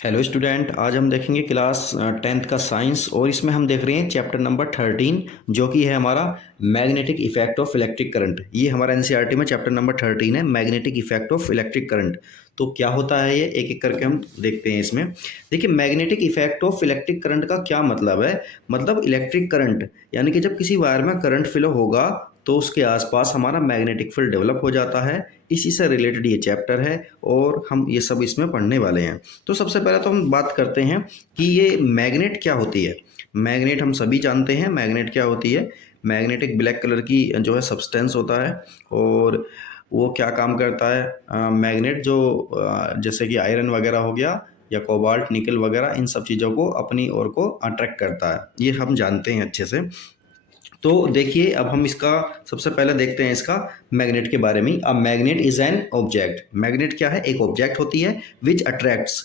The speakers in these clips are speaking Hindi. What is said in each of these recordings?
हेलो स्टूडेंट, आज हम देखेंगे क्लास 10th का साइंस और इसमें हम देख रहे हैं चैप्टर नंबर 13 जो कि है हमारा magnetic effect of electric current. ये हमारा एनसीईआरटी में चैप्टर नंबर 13 है, magnetic effect of electric current. तो क्या होता है ये एक एक करके हम देखते हैं। इसमें देखिए, magnetic effect of electric current का क्या मतलब है। मतलब इलेक्ट्रिक करंट यानी कि जब किसी वायर में करंट फ्लो होगा तो उसके आसपास हमारा मैग्नेटिक फील्ड डेवलप हो जाता है। इसी से रिलेटेड ये चैप्टर है और हम ये सब इसमें पढ़ने वाले हैं। तो सबसे पहले तो हम बात करते हैं कि ये मैग्नेट क्या होती है। मैग्नेट हम सभी जानते हैं मैग्नेट क्या होती है। मैग्नेट एक ब्लैक कलर की जो है सब्सटेंस होता है और वो क्या काम करता है। मैग्नेट जो जैसे कि आयरन वगैरह हो गया या कोबाल्ट निकल वगैरह, इन सब चीज़ों को अपनी ओर को अट्रैक्ट करता है। ये हम जानते हैं अच्छे से। तो देखिए, अब हम इसका सबसे पहले देखते हैं इसका मैग्नेट के बारे में। अब magnet is an object. Magnet क्या है? एक ऑब्जेक्ट होती है विच अट्रैक्ट्स,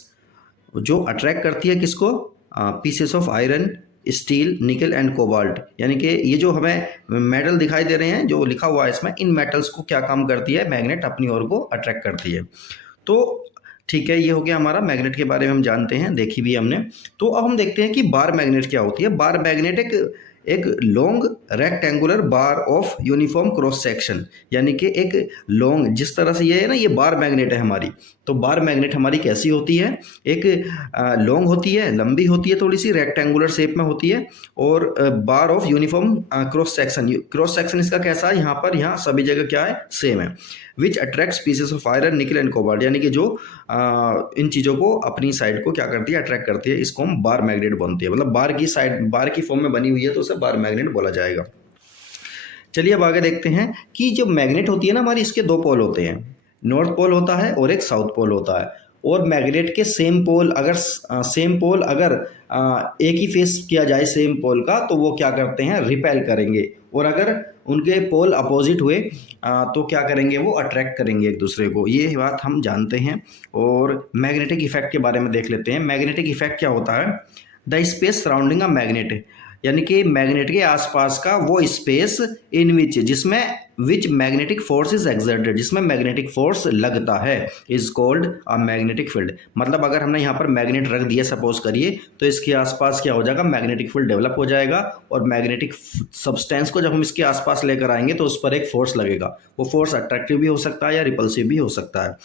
जो अट्रैक्ट करती है किसको? पीसेस ऑफ आयरन, स्टील, निकल एंड कोबाल्ट। यानी कि ये जो हमें मेटल दिखाई दे रहे हैं जो लिखा हुआ है इसमें, इन मेटल्स को क्या काम करती है? मैग्नेट अपनी ओर को अट्रैक्ट करती है। तो ठीक है, ये हो गया हमारा मैग्नेट के बारे में हम जानते हैं, देखी भी हमने। तो अब हम देखते हैं कि बार मैग्नेट क्या होती है। बार मैग्नेट एक long rectangular bar of uniform cross section, यानी कि एक लॉन्ग, जिस तरह से ये है ना, ये बार मैग्नेट है हमारी। तो बार मैग्नेट हमारी कैसी होती है? एक लॉन्ग होती है, लंबी होती है, थोड़ी सी रेक्टेंगुलर शेप में होती है और bar of uniform cross section. Cross section इसका कैसा है? यहाँ पर, यहाँ सभी जगह क्या है? सेम है। Which attracts pieces of iron, nickel and cobalt, यानी कि जो इन चीज़ों को अपनी साइड को क्या करती है? अट्रैक्ट करती है। इसको हम बार मैग्नेट बोलते हैं। मतलब बार की साइड, बार की फॉर्म में बनी हुई है तो उसे बार मैग्नेट बोला जाएगा। चलिए अब आगे देखते हैं कि जो मैग्नेट होती है ना हमारी, इसके दो पोल होते हैं। नॉर्थ पोल होता है और एक साउथ पोल होता है। और मैग्नेट के सेम पोल अगर एक ही फेस किया जाए सेम पोल का, तो वो क्या करते हैं? रिपेल करेंगे। और अगर उनके पोल अपोजिट हुए तो क्या करेंगे? वो अट्रैक्ट करेंगे एक दूसरे को। ये बात हम जानते हैं। और मैग्नेटिक इफेक्ट के बारे में देख लेते हैं। मैग्नेटिक इफेक्ट क्या होता है? The space surrounding a magnet, यानी कि मैग्नेट के आसपास का वो स्पेस इन विच, जिसमें विच मैग्नेटिक फोर्स इज एक्सर्टेड, जिसमें मैग्नेटिक फोर्स लगता है, is called a magnetic field. मतलब अगर हमने यहाँ पर मैग्नेट रख दिया सपोज करिए, तो इसके आसपास क्या हो जाएगा? मैग्नेटिक फील्ड डेवलप हो जाएगा। और मैग्नेटिक सब्सटेंस को जब हम इसके आसपास लेकर आएंगे तो उस पर एक फोर्स लगेगा। वो फोर्स अट्रैक्टिव भी हो सकता है या रिपल्सिव भी हो सकता है।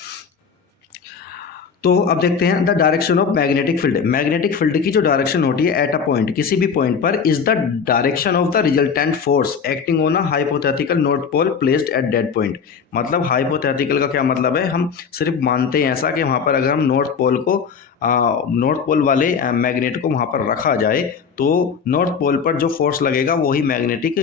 तो अब देखते हैं the direction of magnetic field. Magnetic field की जो डायरेक्शन होती है एट अ पॉइंट, किसी भी पॉइंट पर, is the direction of the resultant force acting on a hypothetical north pole placed at that point. मतलब हाइपोथेटिकल का क्या मतलब है? हम सिर्फ मानते हैं ऐसा कि वहाँ पर अगर हम नॉर्थ पोल वाले मैग्नेट को वहाँ पर रखा जाए तो नॉर्थ पोल पर जो फोर्स लगेगा वही मैग्नेटिक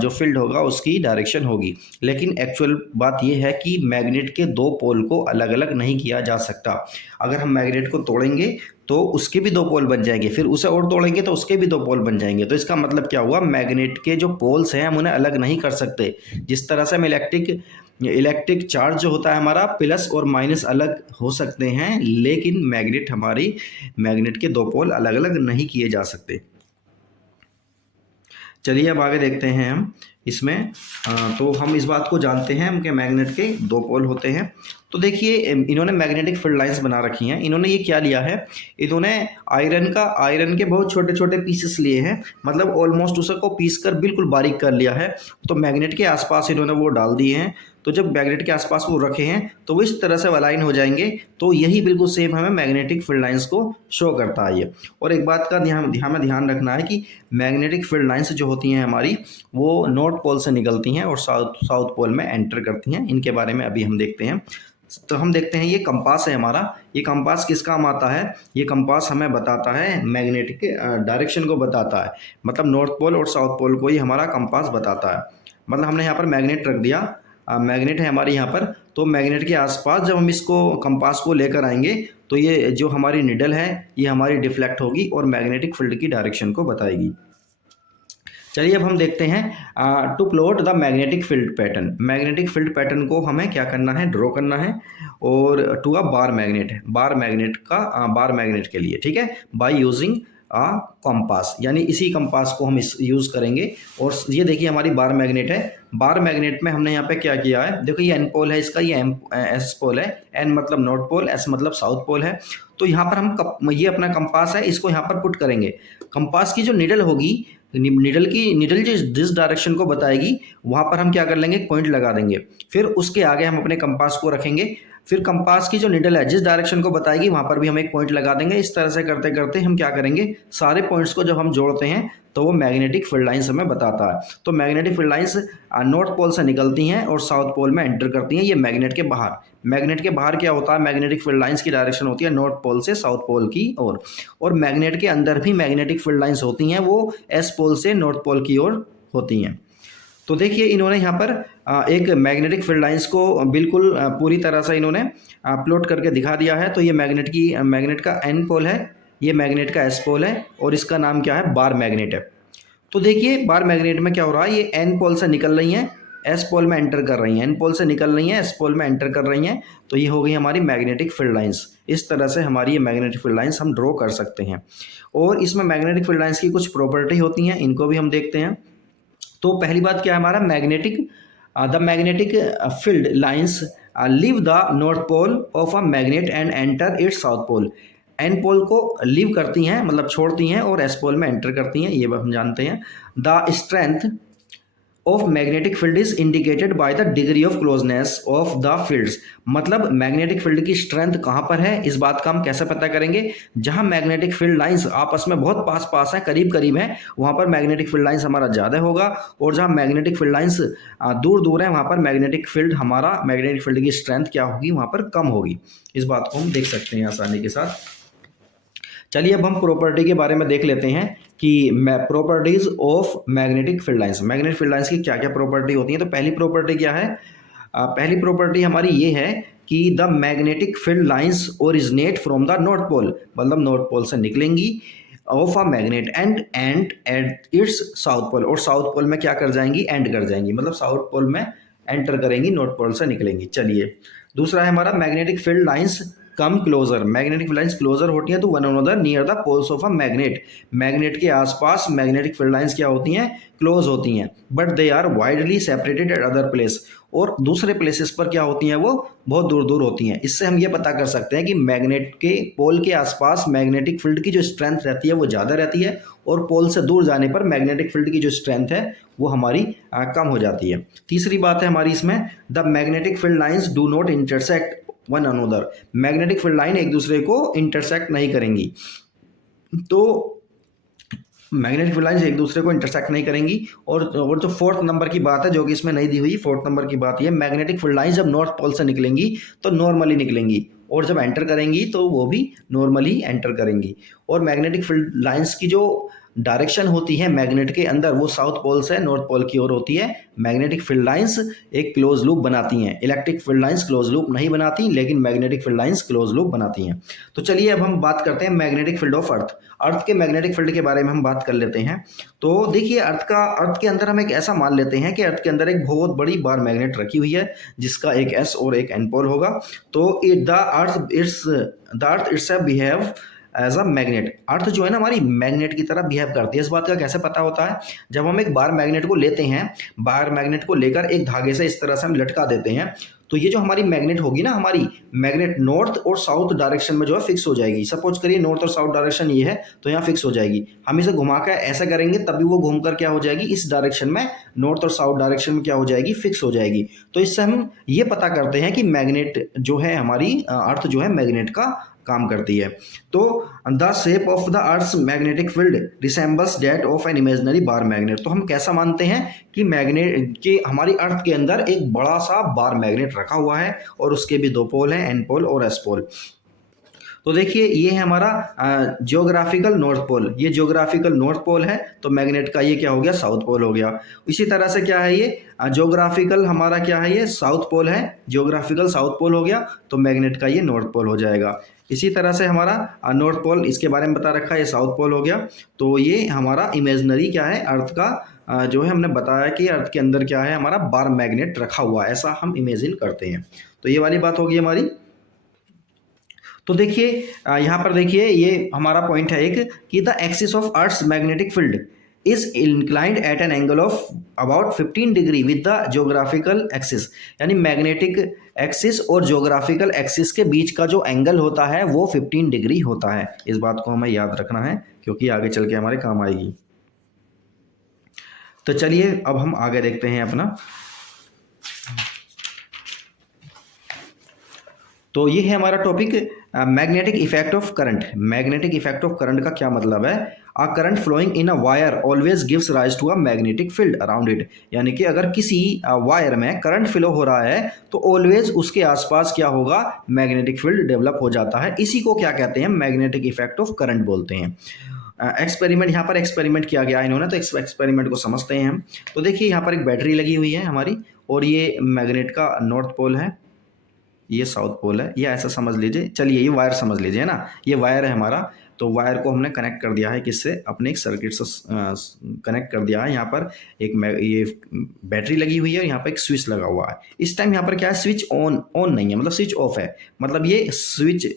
जो फील्ड होगा उसकी डायरेक्शन होगी। लेकिन एक्चुअल बात यह है कि मैग्नेट के दो पोल को अलग अलग नहीं किया जा सकता। अगर हम मैग्नेट को तोड़ेंगे तो उसके भी दो पोल बन जाएंगे, फिर उसे और तोड़ेंगे तो उसके भी दो पोल बन जाएंगे। तो इसका मतलब क्या हुआ? मैग्नेट के जो पोल्स हैं हम उन्हें अलग नहीं कर सकते। जिस तरह से हम इलेक्ट्रिक चार्ज जो होता है हमारा, प्लस और माइनस अलग हो सकते हैं, लेकिन मैग्नेट के दो पोल अलग अलग नहीं किए जा सकते। चलिए अब आगे देखते हैं हम इसमें। तो हम इस बात को जानते हैं कि मैग्नेट के दो पोल होते हैं। तो देखिए, इन्होंने मैग्नेटिक फील्ड लाइंस बना रखी हैं। इन्होंने ये क्या लिया है? इन्होंने आयरन के बहुत छोटे छोटे पीसेस लिए हैं। मतलब ऑलमोस्ट उसको पीस कर बिल्कुल बारीक कर लिया है। तो मैग्नेट के आसपास इन्होंने वो डाल दिए हैं। तो जब मैग्नेट के आसपास वो रखे हैं तो वो इस तरह से अलाइन हो जाएंगे। तो यही बिल्कुल सेम हमें मैग्नेटिक फील्ड लाइंस को शो करता है ये। और एक बात का ध्यान रखना है कि मैग्नेटिक फील्ड लाइंस जो होती हैं हमारी, वो नॉर्थ पोल से निकलती हैं और साउथ पोल में एंटर करती हैं। इनके बारे में अभी हम देखते हैं। तो हम देखते हैं, ये कंपास है हमारा। ये कंपास किस काम आता है? ये कंपास हमें बताता है मैग्नेटिक डायरेक्शन को बताता है। मतलब नॉर्थ पोल और साउथ पोल को ही हमारा कंपास बताता है। मतलब हमने यहाँ पर मैग्नेट रख दिया, मैग्नेट है हमारी यहाँ पर। तो मैग्नेट के आसपास जब हम इसको कंपास को लेकर आएंगे तो ये जो हमारी निडल है ये हमारी डिफ्लेक्ट होगी और मैग्नेटिक फील्ड की डायरेक्शन को बताएगी। चलिए अब हम देखते हैं to plot the magnetic field pattern. Magnetic field pattern को हमें क्या करना है? ड्रॉ करना है। और टू अ बार मैग्नेट के लिए, ठीक है, बाय यूजिंग आ कंपास, यानी इसी कंपास को हम इस यूज़ करेंगे। और ये देखिए हमारी बार मैग्नेट है। बार मैग्नेट में हमने यहाँ पे क्या किया है, देखो ये एन पोल है इसका, ये एस पोल है, एन मतलब नॉर्थ पोल, एस मतलब साउथ पोल है। तो यहाँ पर हम ये अपना कंपास है, इसको यहाँ पर पुट करेंगे। कंपास की जो निडल होगी, निडल जिस डायरेक्शन को बताएगी वहाँ पर हम क्या कर लेंगे, पॉइंट लगा देंगे। फिर उसके आगे हम अपने कंपास को रखेंगे। फिर कंपास की जो निडल है जिस डायरेक्शन को बताएगी वहाँ पर भी हम एक पॉइंट लगा देंगे। इस तरह से करते करते हम क्या करेंगे, सारे पॉइंट्स को जब हम जोड़ते हैं तो वो मैग्नेटिक फील्ड लाइंस हमें बताता है। तो magnetic field lines north pole से निकलती हैं और साउथ पोल में एंटर करती हैं, ये मैग्नेट के बाहर। मैग्नेट के बाहर क्या होता है, मैग्नेटिक फील्ड लाइंस की डायरेक्शन होती है नॉर्थ पोल से साउथ पोल की ओर। और मैग्नेट के अंदर भी मैग्नेटिक फील्ड लाइंस होती हैं, वो एस पोल से नॉर्थ पोल की ओर होती हैं। तो देखिए इन्होंने यहाँ पर एक मैग्नेटिक फील्ड लाइंस को बिल्कुल पूरी तरह से इन्होंने प्लॉट करके दिखा दिया है। तो ये मैग्नेट का एन पोल है, ये मैग्नेट का एस पोल है, और इसका नाम क्या है, बार मैग्नेट है। तो देखिए बार मैग्नेट में क्या हो रहा है, ये एन पोल से निकल रही हैं, एस पोल में एंटर कर रही हैं, एन पोल से निकल रही हैं, एस पोल में एंटर कर रही हैं। तो ये हो गई हमारी मैग्नेटिक फील्ड लाइंस। इस तरह से हमारी ये मैग्नेटिक फील्ड लाइंस हम ड्रॉ कर सकते हैं। और इसमें मैग्नेटिक फील्ड लाइंस की कुछ प्रॉपर्टी होती हैं, इनको भी हम देखते हैं। तो पहली बात क्या है हमारा, the magnetic field lines leave the north pole of a magnet and enter its south pole. N pole को लीव करती हैं, मतलब छोड़ती हैं, और एस पोल में एंटर करती हैं, ये हम जानते हैं। The strength of magnetic field is indicated by the degree of closeness of the fields. मतलब मैग्नेटिक फील्ड की स्ट्रेंथ कहाँ पर है, इस बात का हम कैसे पता करेंगे, जहां मैग्नेटिक फील्ड लाइंस आपस में बहुत पास पास है, करीब करीब है, वहां पर मैग्नेटिक फील्ड लाइंस हमारा ज़्यादा होगा। और जहां मैग्नेटिक फील्ड लाइंस दूर दूर है वहां पर मैग्नेटिक फील्ड की स्ट्रेंथ क्या होगी, वहां पर कम होगी। इस बात को हम देख सकते हैं आसानी के साथ। चलिए अब हम प्रॉपर्टी के बारे में देख लेते हैं कि properties of magnetic field lines. Magnetic field lines की क्या क्या प्रॉपर्टी होती है। तो पहली प्रॉपर्टी क्या है, पहली प्रॉपर्टी हमारी ये है कि the magnetic field lines originate from the north pole, मतलब नॉर्थ पोल से निकलेंगी, of a magnet and at its south pole, और साउथ पोल में क्या कर जाएंगी, एंड कर जाएंगी, मतलब साउथ पोल में एंटर करेंगी, नॉर्थ पोल से निकलेंगी। चलिए दूसरा है हमारा magnetic field lines come closer. Magnetic field lines closer होती हैं तो one another near the poles of a magnet. Magnet के आसपास मैग्नेटिक फील्ड लाइंस क्या होती हैं, क्लोज होती हैं, but they are widely separated at other place. और दूसरे प्लेसेस पर क्या होती हैं, वो बहुत दूर दूर होती हैं। इससे हम ये पता कर सकते हैं कि मैग्नेट के पोल के आसपास मैग्नेटिक फील्ड की जो स्ट्रेंथ रहती है वो ज़्यादा रहती है, और पोल से दूर जाने पर मैग्नेटिक फील्ड की जो स्ट्रेंथ है वो हमारी कम हो जाती है। तीसरी बात है हमारी इसमें, the magnetic field lines do not intersect one another. Magnetic field line एक दूसरे को इंटरसेक्ट नहीं करेंगी। तो मैग्नेटिक फील्ड लाइंस एक दूसरे को इंटरसेक्ट नहीं करेंगी। और जो फोर्थ नंबर की बात है जो कि इसमें नहीं दी हुई, फोर्थ नंबर की बात ये, मैग्नेटिक फील्ड लाइंस जब नॉर्थ पोल से निकलेंगी तो नॉर्मली निकलेंगी, और जब एंटर करेंगी तो वो भी नॉर्मली एंटर करेंगी। और मैग्नेटिक फील्ड लाइंस की जो डायरेक्शन होती है मैग्नेट के अंदर, वो साउथ पोल से नॉर्थ पोल की ओर होती है। मैग्नेटिक फील्ड लाइंस एक क्लोज लूप बनाती हैं, electric field lines close loop नहीं बनाती, लेकिन magnetic field lines close loop बनाती हैं। तो चलिए अब हम बात करते हैं मैग्नेटिक फील्ड ऑफ अर्थ। अर्थ के मैग्नेटिक फील्ड के बारे में हम बात कर लेते हैं। तो देखिए अर्थ के अंदर हम एक ऐसा मान लेते हैं कि अर्थ के अंदर एक बहुत बड़ी बार मैग्नेट रखी हुई है, जिसका एक एस और एक एन पोल होगा। तो the earth itself behave as a magnet. Earth जो है ना हमारी मैग्नेट की तरह बिहेव करती है। इस बात का कैसे पता होता है, जब हम एक बार मैग्नेट को लेते हैं, बार मैग्नेट को लेकर एक धागे से इस तरह से हम लटका देते हैं, तो ये जो हमारी मैग्नेट होगी ना, हमारी मैग्नेट नॉर्थ और साउथ डायरेक्शन में जो है फिक्स हो जाएगी। सपोज करिए नॉर्थ और साउथ डायरेक्शन ये है, तो यहाँ फिक्स हो जाएगी। हम इसे घुमाकर ऐसा करेंगे तभी वो घूमकर क्या हो जाएगी, इस डायरेक्शन में, नॉर्थ और साउथ डायरेक्शन में क्या हो जाएगी, फिक्स हो जाएगी। तो इससे हम ये पता करते हैं कि मैग्नेट जो है हमारी, अर्थ जो है मैग्नेट का काम करती है। तो the shape of the earth's magnetic field resembles that of an imaginary bar magnet. तो हम कैसा मानते हैं कि मैग्नेट के हमारी अर्थ के अंदर एक बड़ा सा बार मैग्नेट रखा हुआ है, और उसके भी दो पोल हैं, एन पोल और एस पोल। तो देखिए ये है हमारा जियोग्राफिकल नॉर्थ पोल, ये जियोग्राफिकल नॉर्थ पोल है, तो मैग्नेट का ये क्या हो गया, साउथ पोल हो गया। इसी तरह से क्या है, ये जियोग्राफिकल हमारा क्या है, ये साउथ पोल है, जियोग्राफिकल साउथ पोल हो गया, तो मैग्नेट का ये नॉर्थ पोल हो जाएगा। इसी तरह से हमारा नॉर्थ पोल, इसके बारे में बता रखा है, ये साउथ पोल हो गया। तो ये हमारा इमेजिनरी क्या है, अर्थ का जो है हमने बताया कि अर्थ के अंदर क्या है, हमारा बार मैग्नेट रखा हुआ है, ऐसा हम इमेजिन करते हैं। तो ये वाली बात होगी हमारी। तो देखिए यहाँ पर देखिए ये हमारा पॉइंट है एक कि the axis of earth's magnetic field is inclined at an angle of about 15 degree with the geographical axis, यानी मैग्नेटिक एक्सिस और ज्योग्राफिकल एक्सिस के बीच का जो एंगल होता है वो 15 डिग्री होता है। इस बात को हमें याद रखना है क्योंकि आगे चल के हमारे काम आएगी। तो चलिए अब हम आगे देखते हैं अपना। तो ये है हमारा topic magnetic effect of current. Magnetic effect of current का क्या मतलब है? A current flowing in a wire always gives rise to a magnetic field around it, यानी कि अगर किसी वायर में करंट फ्लो हो रहा है तो ऑलवेज उसके आसपास क्या होगा? मैग्नेटिक फील्ड डेवलप हो जाता है। इसी को क्या कहते हैं? मैग्नेटिक इफेक्ट ऑफ करंट बोलते हैं। एक्सपेरिमेंट, यहाँ पर एक्सपेरिमेंट किया गया इन्होंने, तो एक्सपेरिमेंट को समझते हैं हम। तो देखिए यहाँ पर एक बैटरी लगी हुई है हमारी और ये मैग्नेट का नॉर्थ पोल है, ये साउथ पोल है, या ऐसा समझ लीजिए। चलिए ये वायर समझ लीजिए, है ना, ये वायर है हमारा। तो वायर को हमने कनेक्ट कर दिया है किससे? अपने एक सर्किट से कनेक्ट कर दिया है। यहाँ पर एक ये बैटरी लगी हुई है और यहाँ पर एक स्विच लगा हुआ है। इस टाइम यहाँ पर क्या है? स्विच ऑन नहीं है, मतलब स्विच ऑफ है। मतलब ये स्विच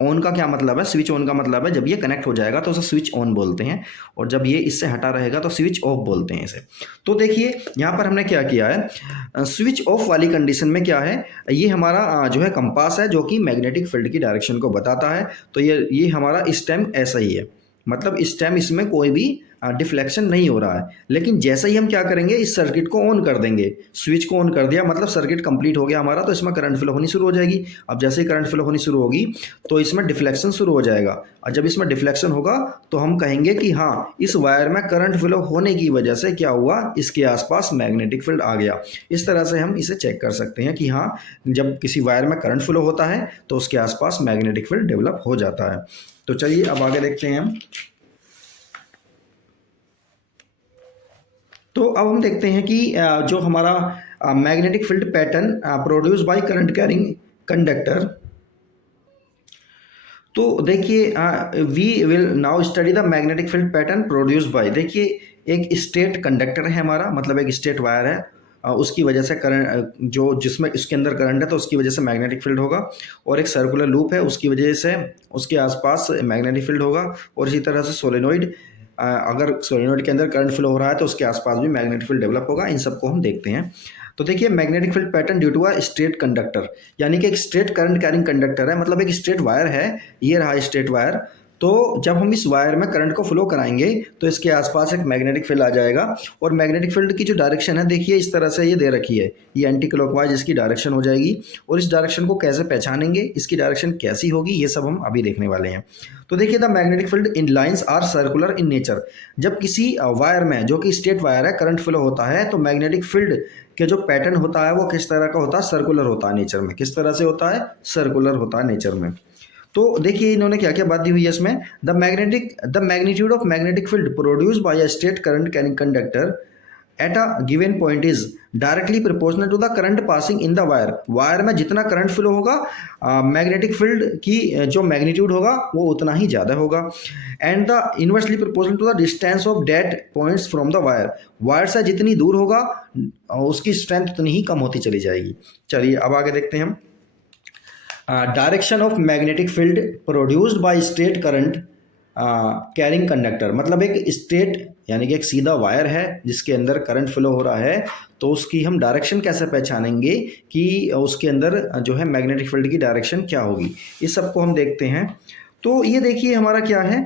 ऑन का क्या मतलब है? स्विच ऑन का मतलब है जब ये कनेक्ट हो जाएगा तो उसे स्विच ऑन बोलते हैं, और जब ये इससे हटा रहेगा तो स्विच ऑफ बोलते हैं इसे। तो देखिए यहाँ पर हमने क्या किया है, स्विच ऑफ वाली कंडीशन में क्या है, ये हमारा जो है कंपास है जो कि मैग्नेटिक फील्ड की डायरेक्शन को बताता है। तो ये हमारा इस टाइम ऐसा ही है, मतलब इस टाइम इसमें कोई भी डिफ्लेक्शन नहीं हो रहा है। लेकिन जैसे ही हम क्या करेंगे, इस सर्किट को ऑन कर देंगे, स्विच को ऑन कर दिया, मतलब सर्किट कंप्लीट हो गया हमारा, तो इसमें करंट फ्लो होनी शुरू हो जाएगी। अब जैसे ही करंट फ्लो होनी शुरू होगी तो इसमें डिफ्लेक्शन शुरू हो जाएगा, और जब इसमें डिफ्लेक्शन होगा तो हम कहेंगे कि हाँ, इस वायर में करंट फ्लो होने की वजह से क्या हुआ, इसके आसपास मैग्नेटिक फील्ड आ गया। इस तरह से हम इसे चेक कर सकते हैं कि हाँ, जब किसी वायर में करंट फ्लो होता है तो उसके आसपास मैग्नेटिक फील्ड डेवलप हो जाता है। तो चलिए अब आगे देखते हैं हम। तो अब हम देखते हैं कि जो हमारा magnetic field pattern produce by current carrying conductor. तो देखिए we will now study the magnetic field pattern produce by. देखिए एक स्ट्रेट कंडक्टर है हमारा, मतलब एक स्ट्रेट वायर है, उसकी वजह से करंट जो जिसमें इसके अंदर करंट है तो उसकी वजह से मैग्नेटिक फील्ड होगा, और एक सर्कुलर लूप है उसकी वजह से उसके आसपास मैग्नेटिक फील्ड होगा। और इसी तरह से सोलेनोइड, अगर सोलेनोइड के अंदर करंट फ्लो हो रहा है तो उसके आसपास भी मैग्नेटिक फील्ड डेवलप होगा। इन सबको हम देखते हैं। तो देखिए magnetic field pattern due to a straight conductor, यानी कि एक स्ट्रेट करंट कैरिंग कंडक्टर है, मतलब एक स्ट्रेट वायर है, ये रहा स्ट्रेट वायर। तो जब हम इस वायर में करंट को फ्लो कराएंगे तो इसके आसपास एक मैग्नेटिक फील्ड आ जाएगा, और मैग्नेटिक फील्ड की जो डायरेक्शन है देखिए इस तरह से ये दे रखी है, ये एंटी क्लॉकवाइज इसकी डायरेक्शन हो जाएगी। और इस डायरेक्शन को कैसे पहचानेंगे, इसकी डायरेक्शन कैसी होगी, ये सब हम अभी देखने वाले हैं। तो देखिए the magnetic field in lines are circular in nature. जब किसी वायर में, जो कि स्ट्रेट वायर है, करंट फ्लो होता है तो मैग्नेटिक फील्ड के जो पैटर्न होता है वो किस तरह का होता है? सर्कुलर होता है नेचर में। किस तरह से होता है? सर्कुलर होता है नेचर में। तो देखिए इन्होंने क्या क्या बात दी हुई है इसमें, the magnitude of magnetic field produce by a straight current carrying conductor at a given point is directly proportional to the current passing in the wire. Wire में जितना करंट फ्लो होगा मैग्नेटिक फील्ड की जो मैग्नीट्यूड होगा वो उतना ही ज़्यादा होगा। And the inversely proportional to the distance of that points from the wire. Wire से जितनी दूर होगा उसकी स्ट्रेंथ उतनी ही कम होती चली जाएगी। चलिए अब आगे देखते हैं हम। Direction of magnetic field produced by straight current carrying conductor, मतलब एक स्ट्रेट यानी कि एक सीधा वायर है जिसके अंदर करंट फ्लो हो रहा है, तो उसकी हम डायरेक्शन कैसे पहचानेंगे कि उसके अंदर जो है मैग्नेटिक फील्ड की डायरेक्शन क्या होगी, इस सबको हम देखते हैं। तो ये देखिए हमारा क्या है,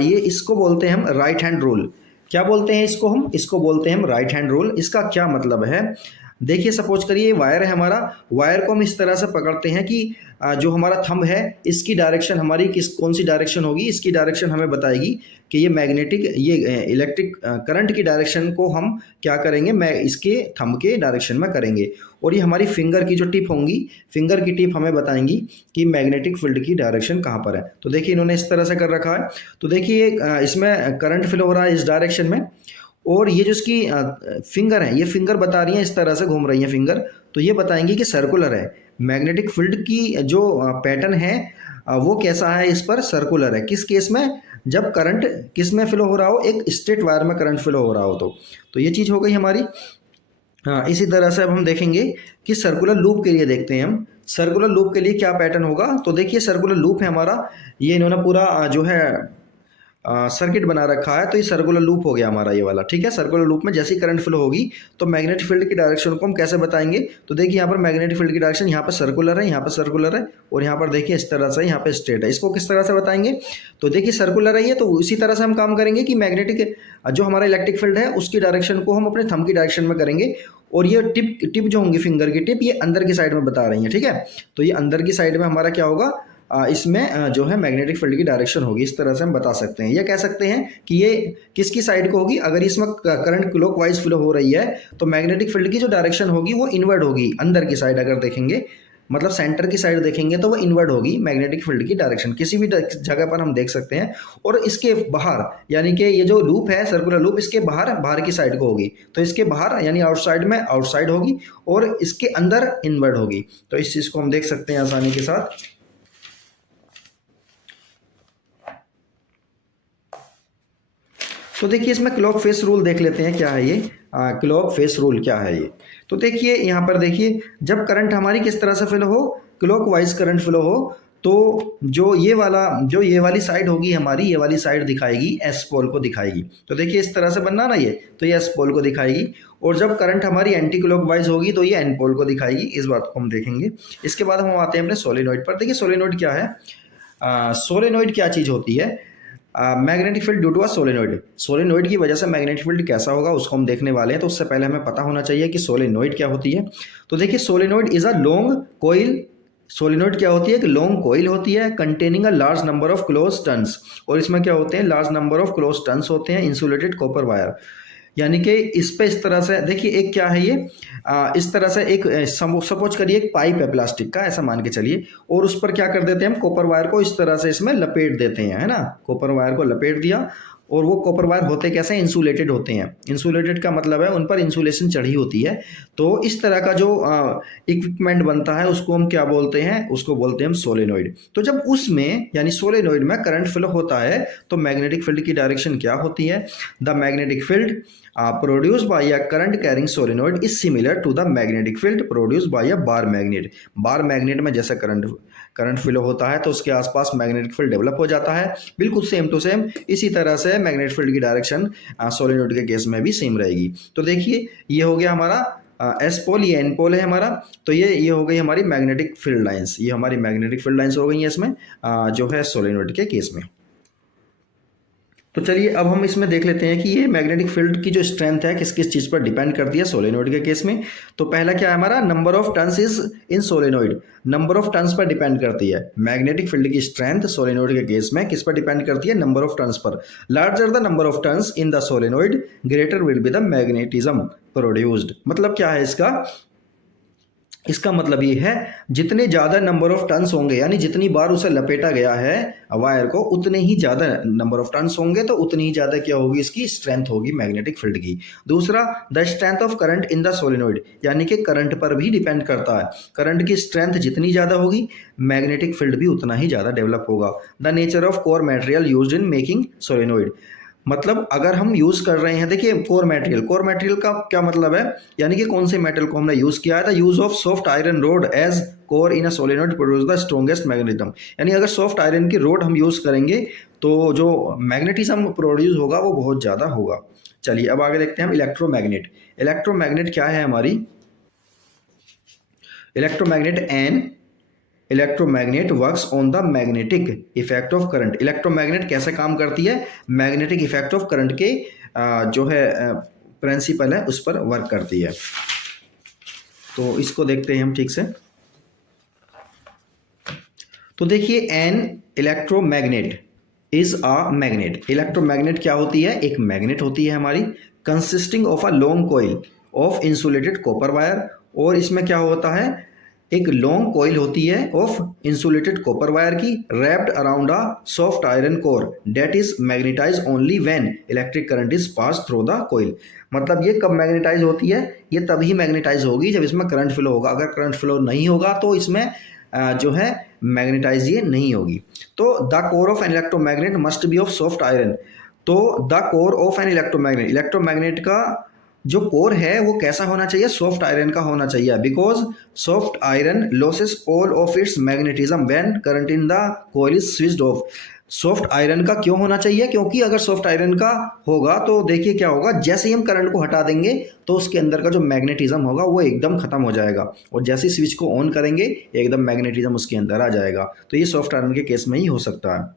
ये इसको बोलते हैं हम राइट हैंड रूल। क्या बोलते हैं इसको? हम इसको बोलते हैं हम राइट हैंड रूल। इसका क्या मतलब है? देखिए सपोज करिए ये वायर है हमारा, वायर को हम इस तरह से पकड़ते हैं कि जो हमारा थंब है इसकी डायरेक्शन हमारी कौन सी डायरेक्शन होगी, इसकी डायरेक्शन हमें बताएगी कि ये मैग्नेटिक, ये इलेक्ट्रिक करंट की डायरेक्शन को हम क्या करेंगे, मैं इसके थंब के डायरेक्शन में करेंगे। और ये हमारी फिंगर की जो टिप होंगी, फिंगर की टिप हमें बताएंगी कि मैग्नेटिक फील्ड की डायरेक्शन कहाँ पर है। तो देखिए इन्होंने इस तरह से कर रखा है। तो देखिए इसमें करंट फ्लो हो रहा है इस डायरेक्शन में, और ये जो इसकी फिंगर है, ये फिंगर बता रही है, इस तरह से घूम रही है फिंगर, तो ये बताएंगी कि सर्कुलर है। मैग्नेटिक फील्ड की जो पैटर्न है वो कैसा है, इस पर सर्कुलर है। किस केस में? जब करंट किस में फ्लो हो रहा हो, एक स्ट्रेट वायर में करंट फ्लो हो रहा हो। तो ये चीज़ हो गई हमारी। इसी तरह से अब हम देखेंगे कि सर्कुलर लूप के लिए देखते हैं हम। सर्कुलर लूप के लिए क्या पैटर्न होगा, तो देखिए सर्कुलर लूप है हमारा, ये इन्होंने पूरा जो है सर्किट बना रखा है, तो ये सर्कुलर लूप हो गया हमारा ये वाला, ठीक है। सर्कुलर लूप में जैसी करंट फ्लो होगी तो मैग्नेटिक फील्ड की डायरेक्शन को हम कैसे बताएंगे, तो देखिए यहाँ पर मैग्नेटिक फील्ड की डायरेक्शन यहाँ पर सर्कुलर है, यहाँ पर सर्कुलर है, और यहाँ पर देखिए इस तरह से यहाँ पे स्ट्रेट है। इसको किस तरह से बताएंगे, तो देखिए सर्कुलर है ये, तो उसी तरह से हम काम करेंगे कि मैग्नेटिक जो हमारा इलेक्ट्रिक फील्ड है उसकी डायरेक्शन को हम अपने थंब की डायरेक्शन में करेंगे, और ये टिप जो होंगी फिंगर की टिप, ये अंदर की साइड में बता रही है, ठीक है। तो ये अंदर की साइड में हमारा क्या होगा, इसमें जो है मैग्नेटिक फील्ड की डायरेक्शन होगी, इस तरह से हम बता सकते हैं। या कह सकते हैं कि ये किसकी साइड को होगी, अगर इसमें करंट क्लॉकवाइज फ्लो हो रही है तो मैग्नेटिक फील्ड की जो डायरेक्शन होगी वो इनवर्ड होगी, अंदर की साइड अगर देखेंगे, मतलब सेंटर की साइड देखेंगे तो वो इनवर्ड होगी मैग्नेटिक फील्ड की डायरेक्शन, किसी भी जगह पर हम देख सकते हैं। और इसके बाहर यानी कि ये जो लूप है सर्कुलर लूप, इसके बाहर की साइड को होगी, तो इसके बाहर यानी आउटसाइड में आउटसाइड होगी, और इसके अंदर इनवर्ड होगी। तो इस चीज़ को हम देख सकते हैं आसानी के साथ। तो देखिए इसमें क्लॉक फेस रूल देख लेते हैं, क्या है ये क्लॉक फेस रूल क्या है ये। तो देखिए यहाँ पर देखिए, जब करंट हमारी किस तरह से फ्लो हो, क्लॉकवाइज करंट फ्लो हो, तो जो ये वाली साइड होगी हमारी, ये वाली साइड दिखाएगी एस पोल को दिखाएगी। तो देखिए इस तरह से बनना ना ये, तो ये एस पोल को दिखाएगी, और जब करंट हमारी एंटी क्लॉकवाइज होगी तो ये एन पोल को दिखाएगी। इस बात को हम देखेंगे। इसके बाद हम आते हैं अपने सोलेनोइड पर। देखिए सोलेनोइड क्या है, सोलेनोइड क्या चीज़ होती है, magnetic field due to a solenoid. Solenoid की वजह से मैग्नेटिक फील्ड कैसा होगा उसको हम देखने वाले हैं, तो उससे पहले हमें पता होना चाहिए कि सोलेनोइड क्या होती है। तो देखिए solenoid is a long coil, solenoid क्या होती है, कि लॉन्ग कोइल होती है containing a large number of close turns, और इसमें क्या होते हैं, large number of close turns होते हैं इंसुलेटेड कॉपर वायर। यानी कि इस पे इस तरह से देखिए, एक क्या है ये, इस तरह से एक सपोज करिए एक पाइप है प्लास्टिक का, ऐसा मान के चलिए, और उस पर क्या कर देते हैं हम, कॉपर वायर को इस तरह से इसमें लपेट देते हैं, है ना। कॉपर वायर को लपेट दिया, और वो कॉपर वायर होते कैसे, इंसुलेटेड होते हैं। इंसुलेटेड का मतलब है उन पर इंसुलेशन चढ़ी होती है। तो इस तरह का जो इक्विपमेंट बनता है उसको हम क्या बोलते हैं, उसको बोलते हैं हम सोलेनोइड। तो जब उसमें यानी सोलेनोइड में करंट फ्लो होता है तो मैग्नेटिक फील्ड की डायरेक्शन क्या होती है, the magnetic field produced by a current carrying solenoid is similar to the magnetic field produced by a bar magnet। Bar magnet में जैसा करंट फ्लो होता है तो उसके आसपास मैग्नेटिक फील्ड डेवलप हो जाता है, बिल्कुल सेम टू सेम। इसी तरह से मैग्नेटिक फील्ड की डायरेक्शन सोलेनोइड के केस में भी सेम रहेगी। तो देखिए ये हो गया हमारा एस पोल, ये एन पोल है हमारा, तो ये हो गई हमारी मैग्नेटिक फील्ड लाइंस, ये हमारी मैग्नेटिक फील्ड लाइंस हो गई हैं इसमें जो है सोलेनोइड के केस में। तो चलिए अब हम इसमें देख लेते हैं कि ये मैग्नेटिक फील्ड की जो स्ट्रेंथ है किस किस चीज़ पर डिपेंड करती है सोलेनोइड के केस में। तो पहला क्या है हमारा, number of turns is in solenoid, number of turns per depend करती है। मैग्नेटिक फील्ड की स्ट्रेंथ सोलेनोइड के केस में किस पर डिपेंड करती है, number of turns per. Larger the number of turns in the solenoid greater will be the magnetism produced. मतलब क्या है इसका मतलब ये है, जितने ज़्यादा नंबर ऑफ टर्न्स होंगे यानी जितनी बार उसे लपेटा गया है वायर को, उतने ही ज़्यादा नंबर ऑफ टर्न्स होंगे, तो उतनी ही ज़्यादा क्या होगी, इसकी स्ट्रेंथ होगी मैग्नेटिक फील्ड की। दूसरा, the strength of current in the solenoid, यानी कि करंट पर भी डिपेंड करता है। करंट की स्ट्रेंथ जितनी ज़्यादा होगी मैग्नेटिक फील्ड भी उतना ही ज़्यादा डेवलप होगा। The nature of core material used in making solenoid, मतलब अगर हम यूज़ कर रहे हैं, देखिए कोर मटेरियल का क्या मतलब है, यानी कि कौन से मेटल को हमने यूज़ किया है। The use of soft iron rod as core in a solenoid produce the strongest magnetism, यानी अगर सॉफ्ट आयरन की रोड हम यूज़ करेंगे तो जो मैग्नेटिज्म प्रोड्यूस होगा वो बहुत ज़्यादा होगा। चलिए अब आगे देखते हैं हम इलेक्ट्रोमैग्नेट क्या है हमारी, electromagnet works on the magnetic effect of current. Electromagnet कैसे काम करती है, मैग्नेटिक इफेक्ट ऑफ करंट के जो है प्रिंसिपल है उस पर वर्क करती है। तो इसको देखते हैं हम ठीक से। तो देखिए an electromagnet is a magnet. Electromagnet क्या होती है, एक मैग्नेट होती है हमारी, consisting of a long coil of insulated copper wire. और इसमें क्या होता है, एक लॉन्ग कॉइल होती है ऑफ इंसुलेटेड कॉपर वायर की, wrapped around a soft iron core that is magnetize only when electric current is pass through the coil. मतलब ये कब मैग्नेटाइज होती है, ये तभी मैग्नेटाइज होगी जब इसमें करंट फ्लो होगा। अगर करंट फ्लो नहीं होगा तो इसमें जो है मैग्नेटाइज ये नहीं होगी। तो the core of an electromagnet must be of soft iron. तो the core of an electromagnet का जो कोर है वो कैसा होना चाहिए, सॉफ्ट आयरन का होना चाहिए, because soft iron loses all of its magnetism when current in the coil is switched off. Soft iron का क्यों होना चाहिए, क्योंकि अगर सॉफ्ट आयरन का होगा तो देखिए क्या होगा, जैसे ही हम करंट को हटा देंगे तो उसके अंदर का जो मैग्नेटिज्म होगा वो एकदम खत्म हो जाएगा, और जैसे ही स्विच को ऑन करेंगे एकदम मैग्नेटिज्म उसके अंदर आ जाएगा। तो ये सॉफ्ट आयरन के केस में ही हो सकता है।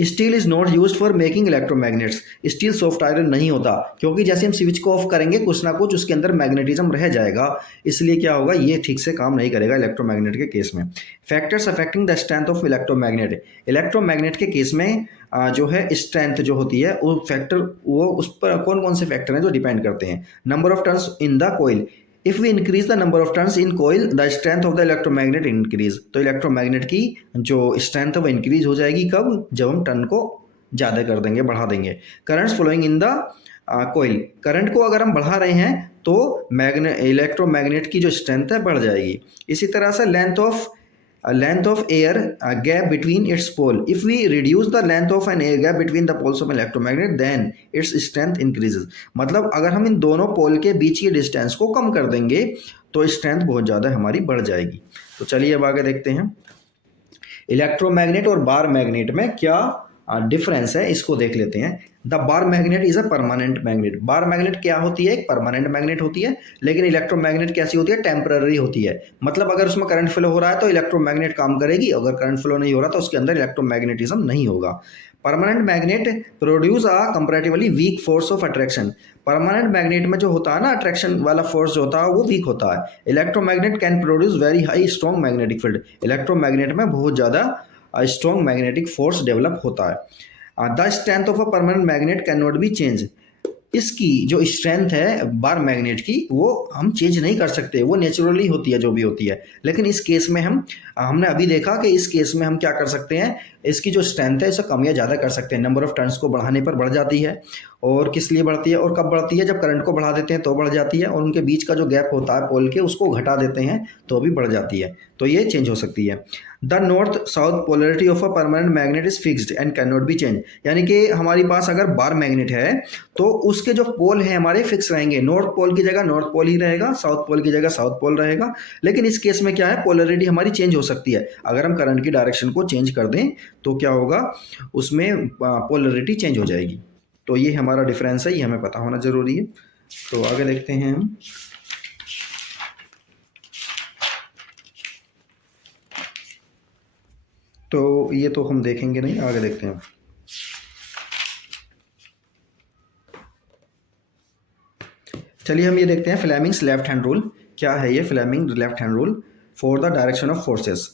Steel is not use for making electromagnets. Steel soft iron नहीं होता, क्योंकि जैसे हम स्विच को ऑफ करेंगे कुछ ना कुछ उसके अंदर मैग्नेटिज्म रह जाएगा, इसलिए क्या होगा, ये ठीक से काम नहीं करेगा इलेक्ट्रोमैग्नेट के केस में। Factors affecting the strength of electromagnet. Electromagnet के केस में जो है स्ट्रेंथ जो होती है वो फैक्टर, वो उस पर कौन कौन से फैक्टर हैं जो डिपेंड करते हैं। Number of turns in the coil. If we increase the number of turns in coil the strength of the electromagnet increase. तो इलेक्ट्रोमैग्नेट की जो स्ट्रेंथ है वो इंक्रीज हो जाएगी कब, जब हम टर्न को ज़्यादा कर देंगे, बढ़ा देंगे। Currents flowing in the coil. Current को अगर हम बढ़ा रहे हैं तो इलेक्ट्रोमैग्नेट की जो स्ट्रेंथ है बढ़ जाएगी। इसी तरह से length of air gap between its pole. If we reduce the length of an air gap between the poles of electromagnet then its strength increases. मतलब अगर हम इन दोनों पोल के बीच की डिस्टेंस को कम कर देंगे तो स्ट्रेंथ बहुत ज़्यादा हमारी बढ़ जाएगी। तो चलिए अब आगे देखते हैं इलेक्ट्रोमैग्नेट और बार मैग्नेट में क्या डिफरेंस है, इसको देख लेते हैं। The bar magnet is a permanent magnet. Bar magnet क्या होती है, एक परमानेंट मैग्नेट होती है, लेकिन इलेक्ट्रोमैग्नेट कैसी होती है, टेम्पररी होती है। मतलब अगर उसमें करंट फ्लो हो रहा है तो इलेक्ट्रोमैग्नेट काम करेगी, अगर करंट फ्लो नहीं हो रहा तो उसके अंदर इलेक्ट्रोमैग्नेटिज्म नहीं होगा। Permanent magnet produce a comparatively weak force of attraction. Permanent magnet में जो होता है ना अट्रैक्शन वाला फोर्स जो होता है वो वीक होता है। Electromagnet can produce very high strong magnetic field. Electromagnet में बहुत ज़्यादा स्ट्रॉन्ग मैग्नेटिक फोर्स डेवलप होता है। The strength of a permanent magnet can not be change. इसकी जो स्ट्रेंथ है बार मैग्नेट की वो हम चेंज नहीं कर सकते, वो नेचुरली होती है जो भी होती है। लेकिन इस केस में हमने अभी देखा कि इस केस में हम क्या कर सकते हैं, इसकी जो स्ट्रेंथ है इसे कम या ज़्यादा कर सकते हैं। नंबर ऑफ टर्न्स को बढ़ाने पर बढ़ जाती है, और किस लिए बढ़ती है और कब बढ़ती है, जब करंट को बढ़ा देते हैं तो बढ़ जाती है, और उनके बीच का जो गैप होता है पोल के उसको घटा देते हैं तो भी बढ़ जाती है। तो ये चेंज हो सकती है। The north south polarity of a permanent magnet is fixed and can not be change. यानी कि हमारी पास अगर बार मैग्नेट है तो उसके जो पोल हैं हमारे फिक्स रहेंगे। नॉर्थ पोल की जगह नॉर्थ पोल ही रहेगा, साउथ पोल की जगह साउथ पोल रहेगा। लेकिन इस केस में क्या है, पोलरिटी हमारी चेंज हो सकती है। अगर हम करंट की डायरेक्शन को चेंज कर दें तो क्या होगा, उसमें पोलरिटी चेंज हो जाएगी। तो ये हमारा डिफरेंस है, ये हमें पता होना जरूरी है। तो आगे देखते हैं हम। तो ये तो हम देखेंगे नहीं, आगे देखते हैं। चलिए हम ये देखते हैं फ्लेमिंग्स लेफ्ट हैंड रूल। क्या है ये Fleming left hand rule for the direction of forces.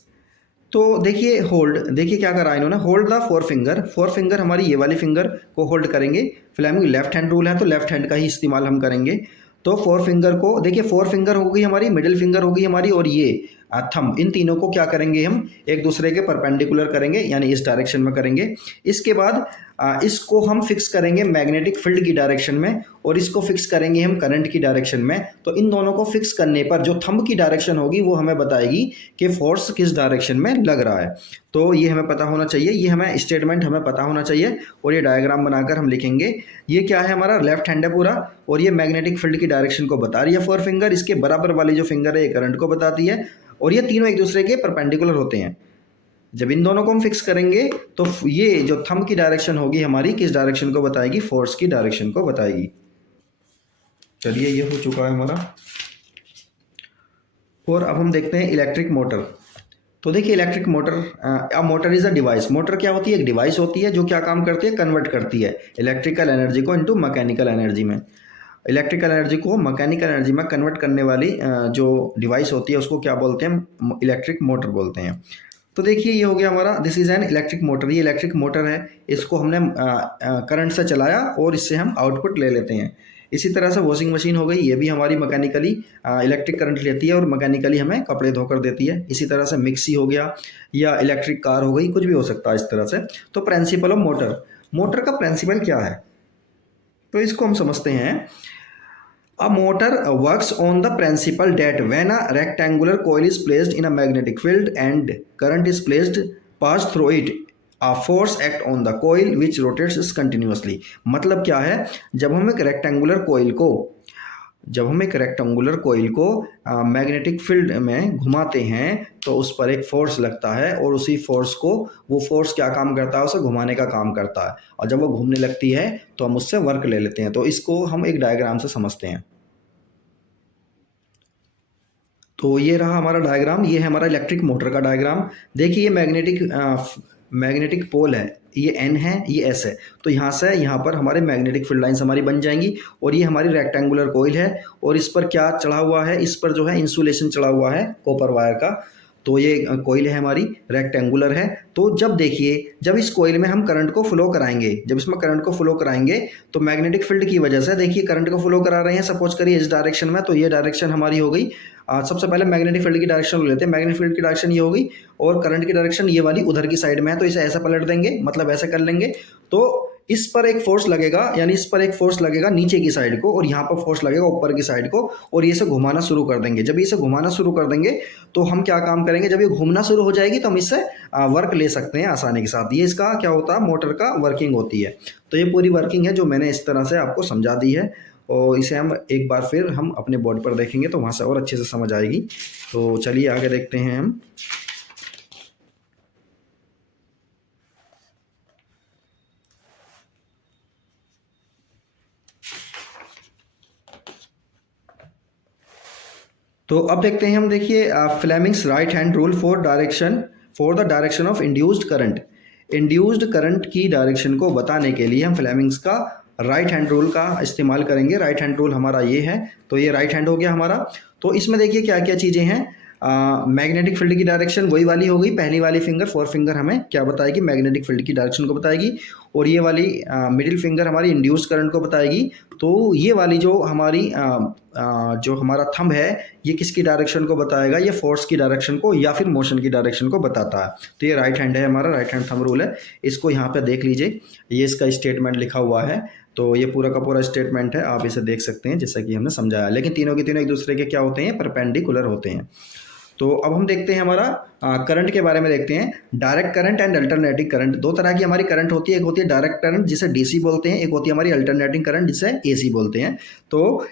तो देखिए होल्ड, देखिए क्या करा इन्होंने, hold the forefinger. Forefinger हमारी ये वाली फिंगर को होल्ड करेंगे। फ्लेमिंग लेफ्ट हैंड रूल है तो लेफ्ट हैंड का ही इस्तेमाल हम करेंगे। तो फोर फिंगर को देखिए, फोर फिंगर होगी हमारी, मिडिल फिंगर होगी हमारी, और ये थंब, इन तीनों को क्या करेंगे हम एक दूसरे के परपेंडिकुलर करेंगे, यानी इस डायरेक्शन में करेंगे। इसके बाद इसको हम फिक्स करेंगे मैग्नेटिक फील्ड की डायरेक्शन में, और इसको फिक्स करेंगे हम करंट की डायरेक्शन में। तो इन दोनों को फिक्स करने पर जो थंब की डायरेक्शन होगी वो हमें बताएगी कि फोर्स किस डायरेक्शन में लग रहा है। तो ये हमें पता होना चाहिए, ये हमें स्टेटमेंट हमें पता होना चाहिए, और ये डायग्राम बनाकर हम लिखेंगे। ये क्या है, हमारा लेफ्ट हैंड है पूरा, और ये मैग्नेटिक फील्ड की डायरेक्शन को बता रही है फोर फिंगर। इसके बराबर वाली जो फिंगर है ये करंट को बताती है, और ये तीनों एक दूसरे के परपेंडिकुलर होते हैं। जब इन दोनों को हम फिक्स करेंगे तो ये जो थंब की डायरेक्शन होगी हमारी किस डायरेक्शन को बताएगी, फोर्स की डायरेक्शन को बताएगी। चलिए ये हो चुका है हमारा। और अब हम देखते हैं इलेक्ट्रिक मोटर। तो देखिए electric motor, a motor is a device. Motor क्या होती है, एक डिवाइस होती है जो क्या काम करती है, कन्वर्ट करती है इलेक्ट्रिकल एनर्जी को इनटू मैकेनिकल एनर्जी में। इलेक्ट्रिकल एनर्जी को मैकेनिकल एनर्जी में कन्वर्ट करने वाली जो डिवाइस होती है उसको क्या बोलते हैं, इलेक्ट्रिक मोटर बोलते हैं। तो देखिए ये हो गया हमारा, this is an electric motor. ये इलेक्ट्रिक मोटर है, इसको हमने करंट से चलाया और इससे हम आउटपुट ले लेते हैं। इसी तरह से वॉशिंग मशीन हो गई, ये भी हमारी मैकेनिकली इलेक्ट्रिक करंट लेती है और मैकेनिकली हमें कपड़े धोकर देती है। इसी तरह से मिक्सी हो गया, या इलेक्ट्रिक कार हो गई, कुछ भी हो सकता है इस तरह से। तो प्रिंसिपल ऑफ मोटर, मोटर का प्रिंसिपल क्या है, तो इसको हम समझते हैं। A motor works on the principle that when a rectangular coil is placed in a magnetic field and current is passed through it, a force act on the coil which rotates continuously। मतलब क्या है, जब हम एक रेक्टेंगुलर कोयल को मैग्नेटिक फील्ड में घुमाते हैं तो उस पर एक फोर्स लगता है और उसी फोर्स को, वो फोर्स क्या काम करता है, उसे घुमाने का काम करता है, और जब वो घूमने लगती है तो हम उससे वर्क ले लेते हैं। तो इसको हम एक डायग्राम से समझते हैं। तो ये रहा हमारा डायग्राम, ये है हमारा इलेक्ट्रिक मोटर का डायग्राम। देखिए ये मैग्नेटिक पोल है, ये एन है, ये एस है। तो यहाँ से यहाँ पर हमारे मैग्नेटिक फील्ड लाइंस हमारी बन जाएंगी। और ये हमारी रेक्टेंगुलर कोयल है और इस पर क्या चढ़ा हुआ है, इस पर जो है इंसुलेशन चढ़ा हुआ है कॉपर वायर का। तो ये कोयल है हमारी, रेक्टेंगुलर है। तो जब देखिए, जब इस कोयल में हम करंट को फ्लो कराएंगे, जब इसमें करंट को फ्लो कराएंगे तो मैग्नेटिक फील्ड की वजह से, देखिए करंट को फ्लो करा रहे हैं सपोज करिए इस डायरेक्शन में, तो ये डायरेक्शन हमारी हो गई। सबसे पहले मैग्नेटिक फील्ड की डायरेक्शन लेते हैं। मैग्नेटिक फील्ड की डायरेक्शन ये होगी और करंट की डायरेक्शन ये वाली उधर की साइड में है, तो इसे ऐसा पलट देंगे, मतलब ऐसा कर लेंगे। तो इस पर एक फोर्स लगेगा, यानी इस पर एक फोर्स लगेगा नीचे की साइड को, और यहाँ पर फोर्स लगेगा ऊपर की साइड को, और ये इसे घुमाना शुरू कर देंगे। जब इसे घुमाना शुरू कर देंगे तो हम क्या काम करेंगे, जब ये घूमना शुरू हो जाएगी तो हम इससे वर्क ले सकते हैं आसानी के साथ। ये इसका क्या होता है, मोटर का वर्किंग होती है। तो ये पूरी वर्किंग है जो मैंने इस तरह से आपको समझा दी है, और इसे हम एक बार फिर हम अपने बोर्ड पर देखेंगे तो वहाँ से और अच्छे से समझ आएगी। तो चलिए आगे देखते हैं हम। तो अब देखते हैं हम, देखिए Fleming's right hand rule for the direction of induced current. Induced current की डायरेक्शन को बताने के लिए हम फ्लेमिंग्स का राइट हैंड रूल का इस्तेमाल करेंगे। राइट हैंड रूल हमारा ये है, तो ये राइट हैंड हो गया हमारा। तो इसमें देखिए क्या क्या चीज़ें हैं। मैग्नेटिक फील्ड की डायरेक्शन वही वाली हो गई, पहली वाली फिंगर 4 फिंगर हमें क्या बताएगी, मैग्नेटिक फील्ड की डायरेक्शन को बताएगी। और ये वाली मिडिल फिंगर हमारी इंड्यूस्ड करंट को बताएगी। तो ये वाली जो हमारी जो हमारा थंब है, ये किसकी डायरेक्शन को बताएगा, ये फोर्स की डायरेक्शन को या फिर मोशन की डायरेक्शन को बताता है। तो ये राइट हैंड है हमारा, राइट हैंड थंब रूल है। इसको यहाँ पे देख लीजिए, ये इसका स्टेटमेंट लिखा हुआ है। तो ये पूरा का पूरा स्टेटमेंट है, आप इसे देख सकते हैं जैसा कि हमने समझाया। लेकिन तीनों के तीनों एक दूसरे के क्या होते हैं, परपेंडिकुलर होते हैं। तो अब हम देखते हैं हमारा करंट के बारे में देखते हैं। Direct current and alternating current, दो तरह की हमारी करंट होती है। एक होती है डायरेक्ट करंट जिसे डीसी बोलते हैं, एक होती है हमारी अल्टरनेटिंग करंट जिसे एसी बोलते हैं। तो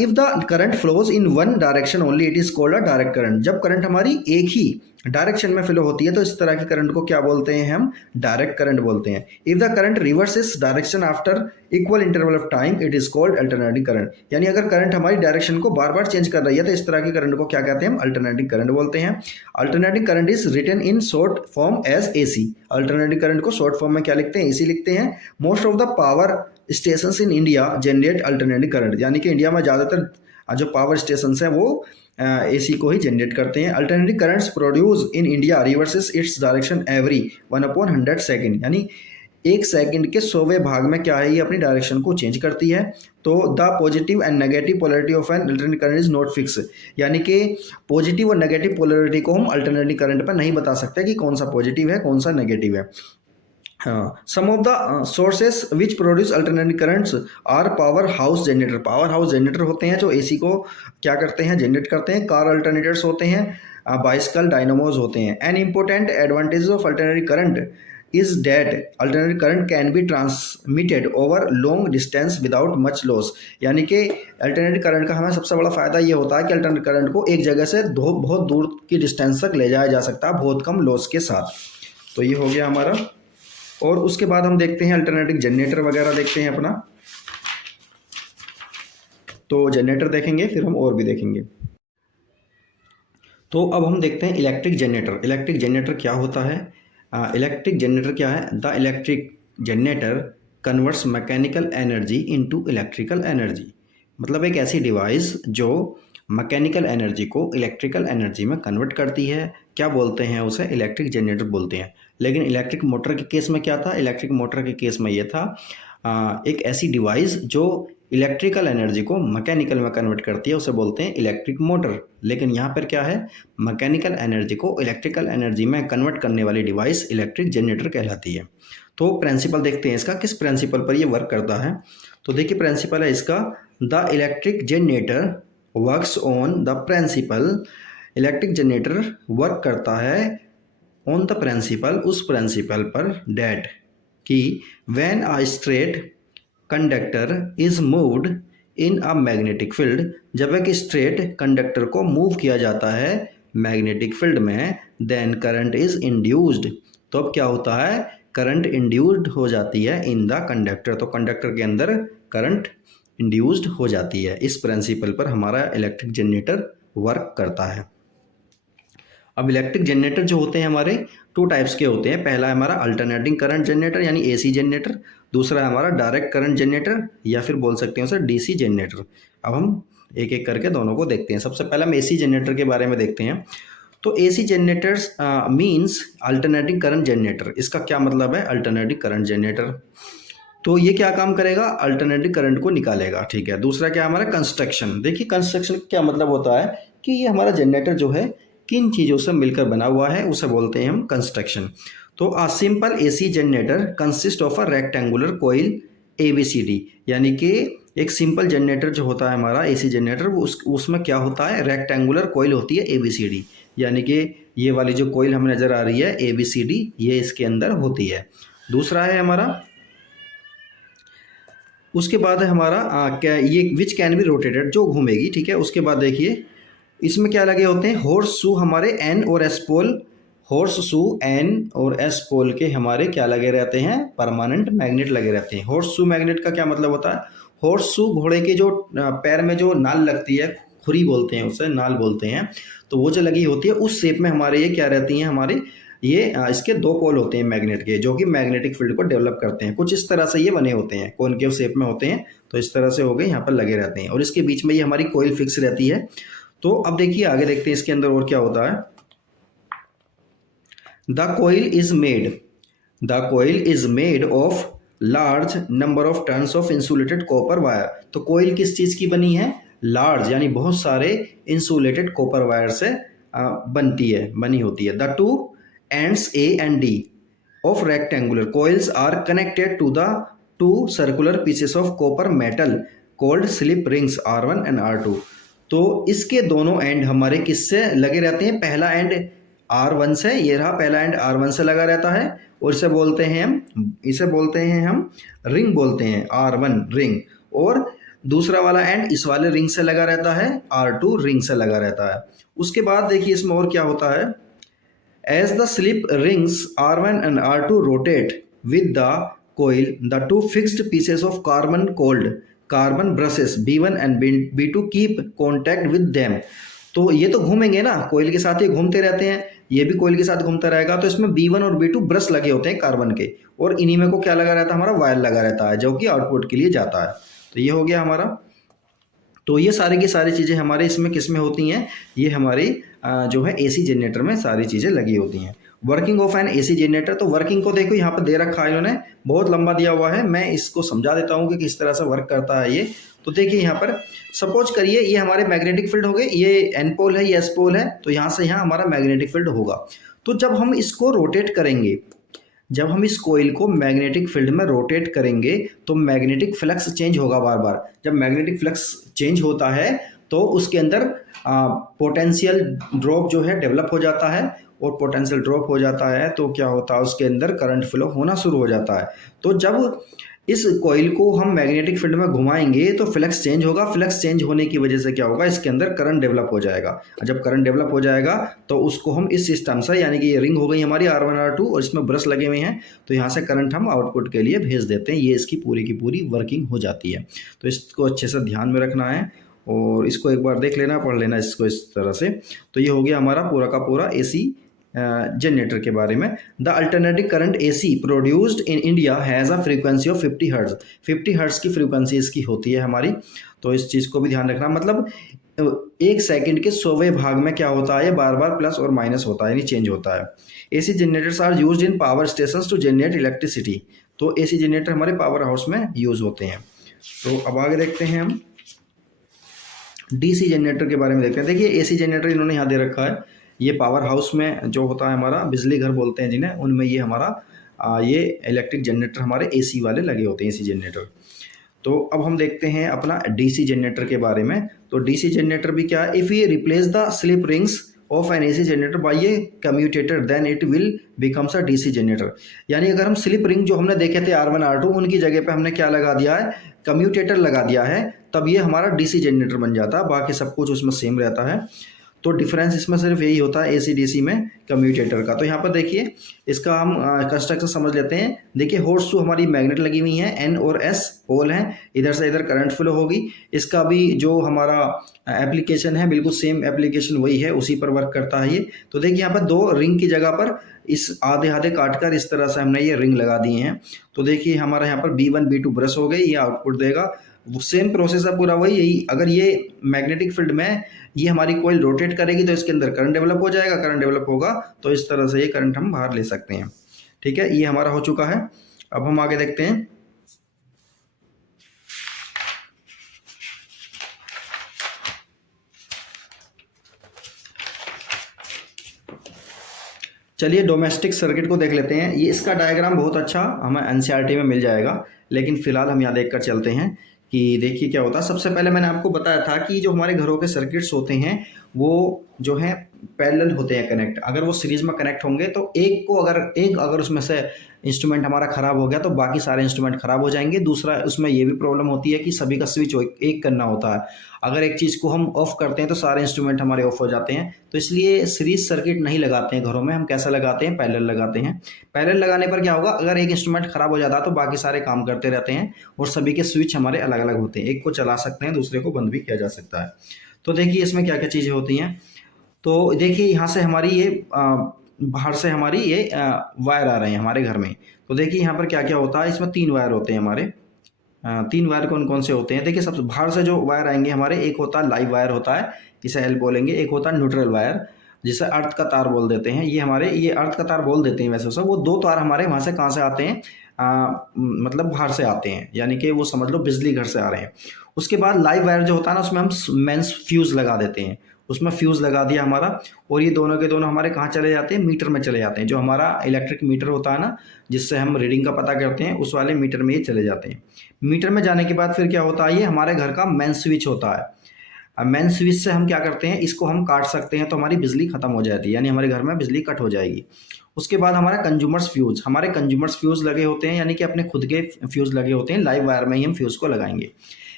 if the current flows in one direction only it is called a direct current. जब करंट हमारी एक ही डायरेक्शन में फ्लो होती है तो इस तरह की करंट को क्या बोलते हैं, हम डायरेक्ट करंट बोलते हैं। If the current reverses direction after equal interval of time it is called alternating current. यानी अगर करंट हमारी डायरेक्शन को बार बार चेंज कर रही है तो इस तरह की करंट को क्या कहते हैं, हम अल्टरनेटिंग करंट बोलते हैं। Alternating current is written in short form as AC. Alternating current को शॉर्ट फॉर्म में क्या लिखते हैं, एसी लिखते हैं। Most of the power stations in India generate alternating current, यानी कि इंडिया में ज़्यादातर जो पावर स्टेशन हैं वो एसी को ही जनरेट करते हैं। Alternating currents produce in India reverses its direction every 1/100 second, यानी 1 सेकंड के 100वें भाग में क्या है, ये अपनी डायरेक्शन को चेंज करती है। तो the positive and negative polarity of N alternating current is not fix, यानी कि पॉजिटिव और नेगेटिव पोलरिटी को हम अल्टरनेटिंग करंट पर नहीं बता सकते कि कौन सा पॉजिटिव है कौन सा नेगेटिव है। Some of the sources which produce alternating currents are power house generator. Power house generator होते हैं जो एसी को क्या करते हैं, जनरेट करते हैं। कार अल्टरनेटर्स होते हैं, बाइसिकल डायनामोज होते हैं। An important advantage of alternating current is that alternating current can be transmitted over long distance without much loss। यानी कि अल्टरनेटिव करंट का हमें सबसे बड़ा फ़ायदा ये होता है कि अल्टरनेटिव करंट को एक जगह से बहुत दूर की डिस्टेंस तक ले जाया जा सकता है बहुत कम लॉस के साथ। तो ये हो गया हमारा। और उसके बाद हम देखते हैं अल्टरनेटिव जनरेटर वगैरह देखते हैं अपना। तो जनरेटर देखेंगे फिर हम और भी देखेंगे। तो अब हम देखते हैं इलेक्ट्रिक जनरेटर। इलेक्ट्रिक जनरेटर क्या होता है, इलेक्ट्रिक जनरेटर क्या है, the electric generator converts mechanical energy into electrical energy. मतलब एक ऐसी डिवाइस जो मैकेनिकल एनर्जी को इलेक्ट्रिकल एनर्जी में कन्वर्ट करती है, क्या बोलते हैं उसे, इलेक्ट्रिक जनरेटर बोलते हैं। लेकिन इलेक्ट्रिक मोटर के केस में क्या था, इलेक्ट्रिक मोटर के केस में ये था एक ऐसी डिवाइस जो इलेक्ट्रिकल एनर्जी को मैकेनिकल में कन्वर्ट करती है, उसे बोलते हैं इलेक्ट्रिक मोटर। लेकिन यहाँ पर क्या है, मैकेनिकल एनर्जी को इलेक्ट्रिकल एनर्जी में कन्वर्ट करने वाली डिवाइस इलेक्ट्रिक जनरेटर कहलाती है। तो प्रिंसिपल देखते हैं इसका, किस प्रिंसिपल पर ये वर्क करता है। तो देखिए प्रिंसिपल है इसका, the electric generator works on the principle. Electric generator work करता है ऑन द प्रिंसिपल, उस प्रिंसिपल पर, डैट कि when a straight conductor is moved in a magnetic field, जब एक स्ट्रेट कंडक्टर को मूव किया जाता है मैग्नेटिक फील्ड में, देन करंट इज इंड्यूस्ड, तो अब क्या होता है, करंट इंड्यूस्ड हो जाती है इन द कंडक्टर, तो कंडक्टर के अंदर करंट इंड्यूस्ड हो जाती है। इस प्रिंसिपल पर हमारा इलेक्ट्रिक जनरेटर वर्क करता है। अब इलेक्ट्रिक जनरेटर जो होते हैं हमारे टू टाइप्स के होते हैं। पहला है हमारा अल्टरनेटिंग करंट जनरेटर यानी एसी जनरेटर, दूसरा है हमारा डायरेक्ट करंट जनरेटर या फिर बोल सकते हैं उसे डीसी जनरेटर। अब हम एक एक करके दोनों को देखते हैं। सबसे पहले हम एसी जनरेटर के बारे में देखते हैं। तो AC generators means alternating current generator. इसका क्या मतलब है, अल्टरनेटिंग करंट जनरेटर, तो ये क्या काम करेगा, अल्टरनेटिव करंट को निकालेगा, ठीक है। दूसरा क्या है हमारा कंस्ट्रक्शन। देखिए कंस्ट्रक्शन का क्या मतलब होता है कि ये हमारा जनरेटर जो है किन चीज़ों से मिलकर बना हुआ है उसे बोलते हैं हम कंस्ट्रक्शन। तो a simple AC generator consist of a rectangular coil ABCD, यानी कि एक सिंपल जनरेटर जो होता है हमारा एसी जनरेटर वो उसमें क्या होता है, रेक्टेंगुलर कोइल होती है एबीसीडी, यानी कि ये वाली जो कोइल हमें नज़र आ रही है एबीसीडी ये इसके अंदर होती है। दूसरा है हमारा, उसके बाद है हमारा क्या ये विच कैन बी रोटेटेड, जो घूमेगी, ठीक है। उसके बाद देखिए इसमें क्या लगे होते हैं, हॉर्स शू हमारे एन और S pole, horseshoe N और एस पोल के हमारे क्या लगे रहते हैं, परमानेंट मैग्नेट लगे रहते हैं। हॉर्स शू मैग्नेट का क्या मतलब होता है, हॉर्स शू घोड़े के जो पैर में जो नाल लगती है, खुरी बोलते हैं उसे, नाल बोलते हैं, तो वो जो लगी होती है उस शेप में हमारे ये क्या रहती हैं, हमारे ये इसके दो पोल होते हैं मैग्नेट के, जो कि मैग्नेटिक फील्ड को डेवलप करते हैं। कुछ इस तरह से ये बने होते हैं, कॉनकेव शेप में होते हैं, तो इस तरह से हो गए, यहाँ पर लगे रहते हैं और इसके बीच में ये हमारी कोइल फिक्स रहती है। तो अब देखिए आगे देखते हैं इसके अंदर और क्या होता है। The coil is made of large number of turns of insulated copper wire. तो कोइल किस चीज की बनी है, लार्ज यानी बहुत सारे इंसुलेटेड कॉपर वायर से बनी होती है। The two ends A and D of rectangular coils are connected to the two circular pieces of copper metal called slip rings R1 and R2। तो इसके दोनों एंड हमारे किससे लगे रहते हैं, पहला एंड R1 से, ये रहा पहला एंड R1 से लगा रहता है और इसे बोलते हैं हम रिंग बोलते हैं, R1 रिंग, और दूसरा वाला एंड इस वाले रिंग से लगा रहता है, R2 रिंग से लगा रहता है। उसके बाद देखिए इसमें और क्या होता है, as the slip rings R1 and R2 rotate with the coil, the two fixed pieces of carbon called carbon brushes B1 and B2 keep contact with them. तो ये तो घूमेंगे ना, कोइल के साथ ये घूमते रहते हैं, ये भी कोइल के साथ घूमता रहेगा, तो इसमें B1 और B2 ब्रश लगे होते हैं कार्बन के, और इन्हीं में को क्या लगा रहता है, हमारा वायर लगा रहता है जो कि आउटपुट के लिए जाता है। तो ये हो गया हमारा। तो ये सारी की सारी चीज़ें हमारे इसमें किस में होती हैं, ये हमारी जो है एसी जनरेटर में सारी चीज़ें लगी होती हैं। Working of N AC generator, तो वर्किंग को देखो यहाँ पर दे रखा है इन्होंने, बहुत लंबा दिया हुआ है, मैं इसको समझा देता हूँ कि किस तरह से वर्क करता है ये। तो देखिए यहाँ पर सपोज करिए ये हमारे मैग्नेटिक फील्ड हो गए, ये एन पोल है, ये एस पोल है, तो यहाँ से यहाँ हमारा मैग्नेटिक फील्ड होगा। तो जब हम इसको रोटेट करेंगे, जब हम इस कोइल को मैग्नेटिक फील्ड में रोटेट करेंगे तो मैग्नेटिक फ्लक्स चेंज होगा बार बार। जब मैग्नेटिक फ्लक्स चेंज होता है तो उसके अंदर पोटेंशियल ड्रॉप जो है डेवलप हो जाता है, और पोटेंशियल ड्रॉप हो जाता है तो क्या होता है, उसके अंदर करंट फ्लो होना शुरू हो जाता है। तो जब इस कोइल को हम मैग्नेटिक फील्ड में घुमाएंगे तो फ्लक्स चेंज होगा, फ्लक्स चेंज होने की वजह से क्या होगा, इसके अंदर करंट डेवलप हो जाएगा। जब करंट डेवलप हो जाएगा तो उसको हम इस सिस्टम से, यानी कि ये रिंग हो गई हमारी R1 R2 और इसमें ब्रश लगे हुए हैं, तो यहाँ से करंट हम आउटपुट के लिए भेज देते हैं। ये इसकी पूरी की पूरी वर्किंग हो जाती है। तो इसको अच्छे से ध्यान में रखना है और इसको एक बार देख लेना, पढ़ लेना इसको इस तरह से। तो ये हो गया हमारा पूरा का पूरा एसी जनरेटर के बारे में। The alternative current AC produced in India has a frequency of 50 hertz. 50 hertz की फ्रीक्वेंसी इसकी होती है हमारी, तो इस चीज़ को भी ध्यान रखना। मतलब 1 सेकंड के 100वें भाग में क्या होता है, बार बार प्लस और माइनस होता है, यानी चेंज होता है। AC generators are used in power station to generate electricity. तो AC जनरेटर हमारे पावर हाउस में यूज होते हैं। तो अब आगे देखते हैं हम DC जनरेटर के बारे में देखते हैं। देखिए AC जनरेटर इन्होंने यहाँ दे रखा है, ये पावर हाउस में जो होता है हमारा, बिजली घर बोलते हैं जिन्हें, उनमें ये हमारा ये इलेक्ट्रिक जनरेटर हमारे AC वाले लगे होते हैं, AC जनरेटर। तो अब हम देखते हैं अपना DC जनरेटर के बारे में। तो DC जनरेटर भी क्या है, इफ़ ये replace the slip rings of an AC generator by a commutator then it will becomes a DC generator. यानी अगर हम स्लिप रिंग जो हमने देखे थे R1 R2 उनकी जगह पे हमने क्या लगा दिया है, कम्यूटेटर लगा दिया है, तब ये हमारा DC जनरेटर बन जाता है। बाकी सब कुछ उसमें सेम रहता है। तो डिफरेंस इसमें सिर्फ यही होता है AC DC में कम्यूटेटर का। तो यहाँ पर देखिए इसका हम कंस्ट्रक्शन समझ लेते हैं। देखिए हॉट शू हमारी मैग्नेट लगी हुई है, N और S पोल हैं, इधर से इधर करंट फ्लो होगी। इसका भी जो हमारा एप्लीकेशन है बिल्कुल सेम एप्लीकेशन वही है, उसी पर वर्क करता है ये। तो देखिए यहाँ पर दो रिंग की जगह पर इस आधे आधे काट कर इस तरह से हमने ये रिंग लगा दिए हैं। तो देखिए हमारा यहाँ पर B1 B2 ब्रश हो गए, ये आउटपुट देगा। वो सेम प्रोसेस है पूरा वही। यही अगर ये मैग्नेटिक फील्ड में ये हमारी कोयल रोटेट करेगी तो इसके अंदर करंट डेवलप हो जाएगा, करंट डेवलप होगा तो इस तरह से ये करंट हम बाहर ले सकते हैं। ठीक है, ये हमारा हो चुका है। अब हम आगे देखते हैं। चलिए डोमेस्टिक सर्किट को देख लेते हैं। ये इसका डायग्राम बहुत अच्छा हमें NCERT में मिल जाएगा, लेकिन फिलहाल हम यहाँ देख कर चलते हैं कि देखिए क्या होता है। सबसे पहले मैंने आपको बताया था कि जो हमारे घरों के सर्किट्स होते हैं वो जो है पैरेलल होते हैं कनेक्ट। अगर वो सीरीज में कनेक्ट होंगे तो एक अगर उसमें से इंस्ट्रूमेंट हमारा ख़राब हो गया तो बाकी सारे इंस्ट्रूमेंट ख़राब हो जाएंगे। दूसरा उसमें ये भी प्रॉब्लम होती है कि सभी का स्विच एक करना होता है। अगर एक चीज़ को हम ऑफ करते हैं तो सारे इंस्ट्रूमेंट हमारे ऑफ हो जाते हैं। तो इसलिए सीरीज सर्किट नहीं लगाते हैं घरों में। हम कैसा लगाते हैं, पैरेलल लगाते हैं। पैरेलल लगाने पर क्या होगा, अगर एक इंस्ट्रूमेंट ख़राब हो जाता है तो बाकी सारे काम करते रहते हैं और सभी के स्विच हमारे अलग अलग होते हैं। एक को चला सकते हैं, दूसरे को बंद भी किया जा सकता है। तो देखिए इसमें क्या क्या चीज़ें होती हैं। तो देखिए यहाँ से हमारी ये बाहर से हमारी ये वायर आ रहे हैं हमारे घर में। तो देखिए यहाँ पर क्या क्या होता है, इसमें 3 वायर होते हैं हमारे। 3 वायर कौन कौन से होते हैं, देखिए सबसे बाहर से जो वायर आएंगे हमारे, एक होता है लाइव वायर होता है, इसे L बोलेंगे। एक होता है न्यूट्रल वायर जिसे अर्थ का तार बोल देते हैं। ये अर्थ का तार बोल देते हैं वैसे सब। वो 2 तार हमारे वहाँ से कहाँ से आते हैं, मतलब बाहर से आते हैं, यानी कि वो समझ लो बिजली घर से आ रहे हैं। उसके बाद लाइव वायर जो होता है ना, उसमें हम मेंस फ्यूज़ लगा देते हैं। उसमें फ्यूज़ लगा दिया हमारा, और ये दोनों के दोनों हमारे कहाँ चले जाते हैं, मीटर में चले जाते हैं। जो हमारा इलेक्ट्रिक मीटर होता है ना, जिससे हम रीडिंग का पता करते हैं, उस वाले मीटर में ये चले जाते हैं। मीटर में जाने के बाद फिर क्या होता है, ये हमारे घर का मेन स्विच होता है। अब मेन स्विच से हम क्या करते हैं, इसको हम काट सकते हैं तो हमारी बिजली खत्म हो जाती है, यानी हमारे घर में बिजली कट हो जाएगी। उसके बाद हमारा कंज्यूमर्स फ्यूज़, हमारे कंज्यूमर्स फ्यूज़ लगे होते हैं, यानी कि अपने खुद के फ्यूज़ लगे होते हैं। लाइव वायर में ही हम फ्यूज़ को लगाएंगे।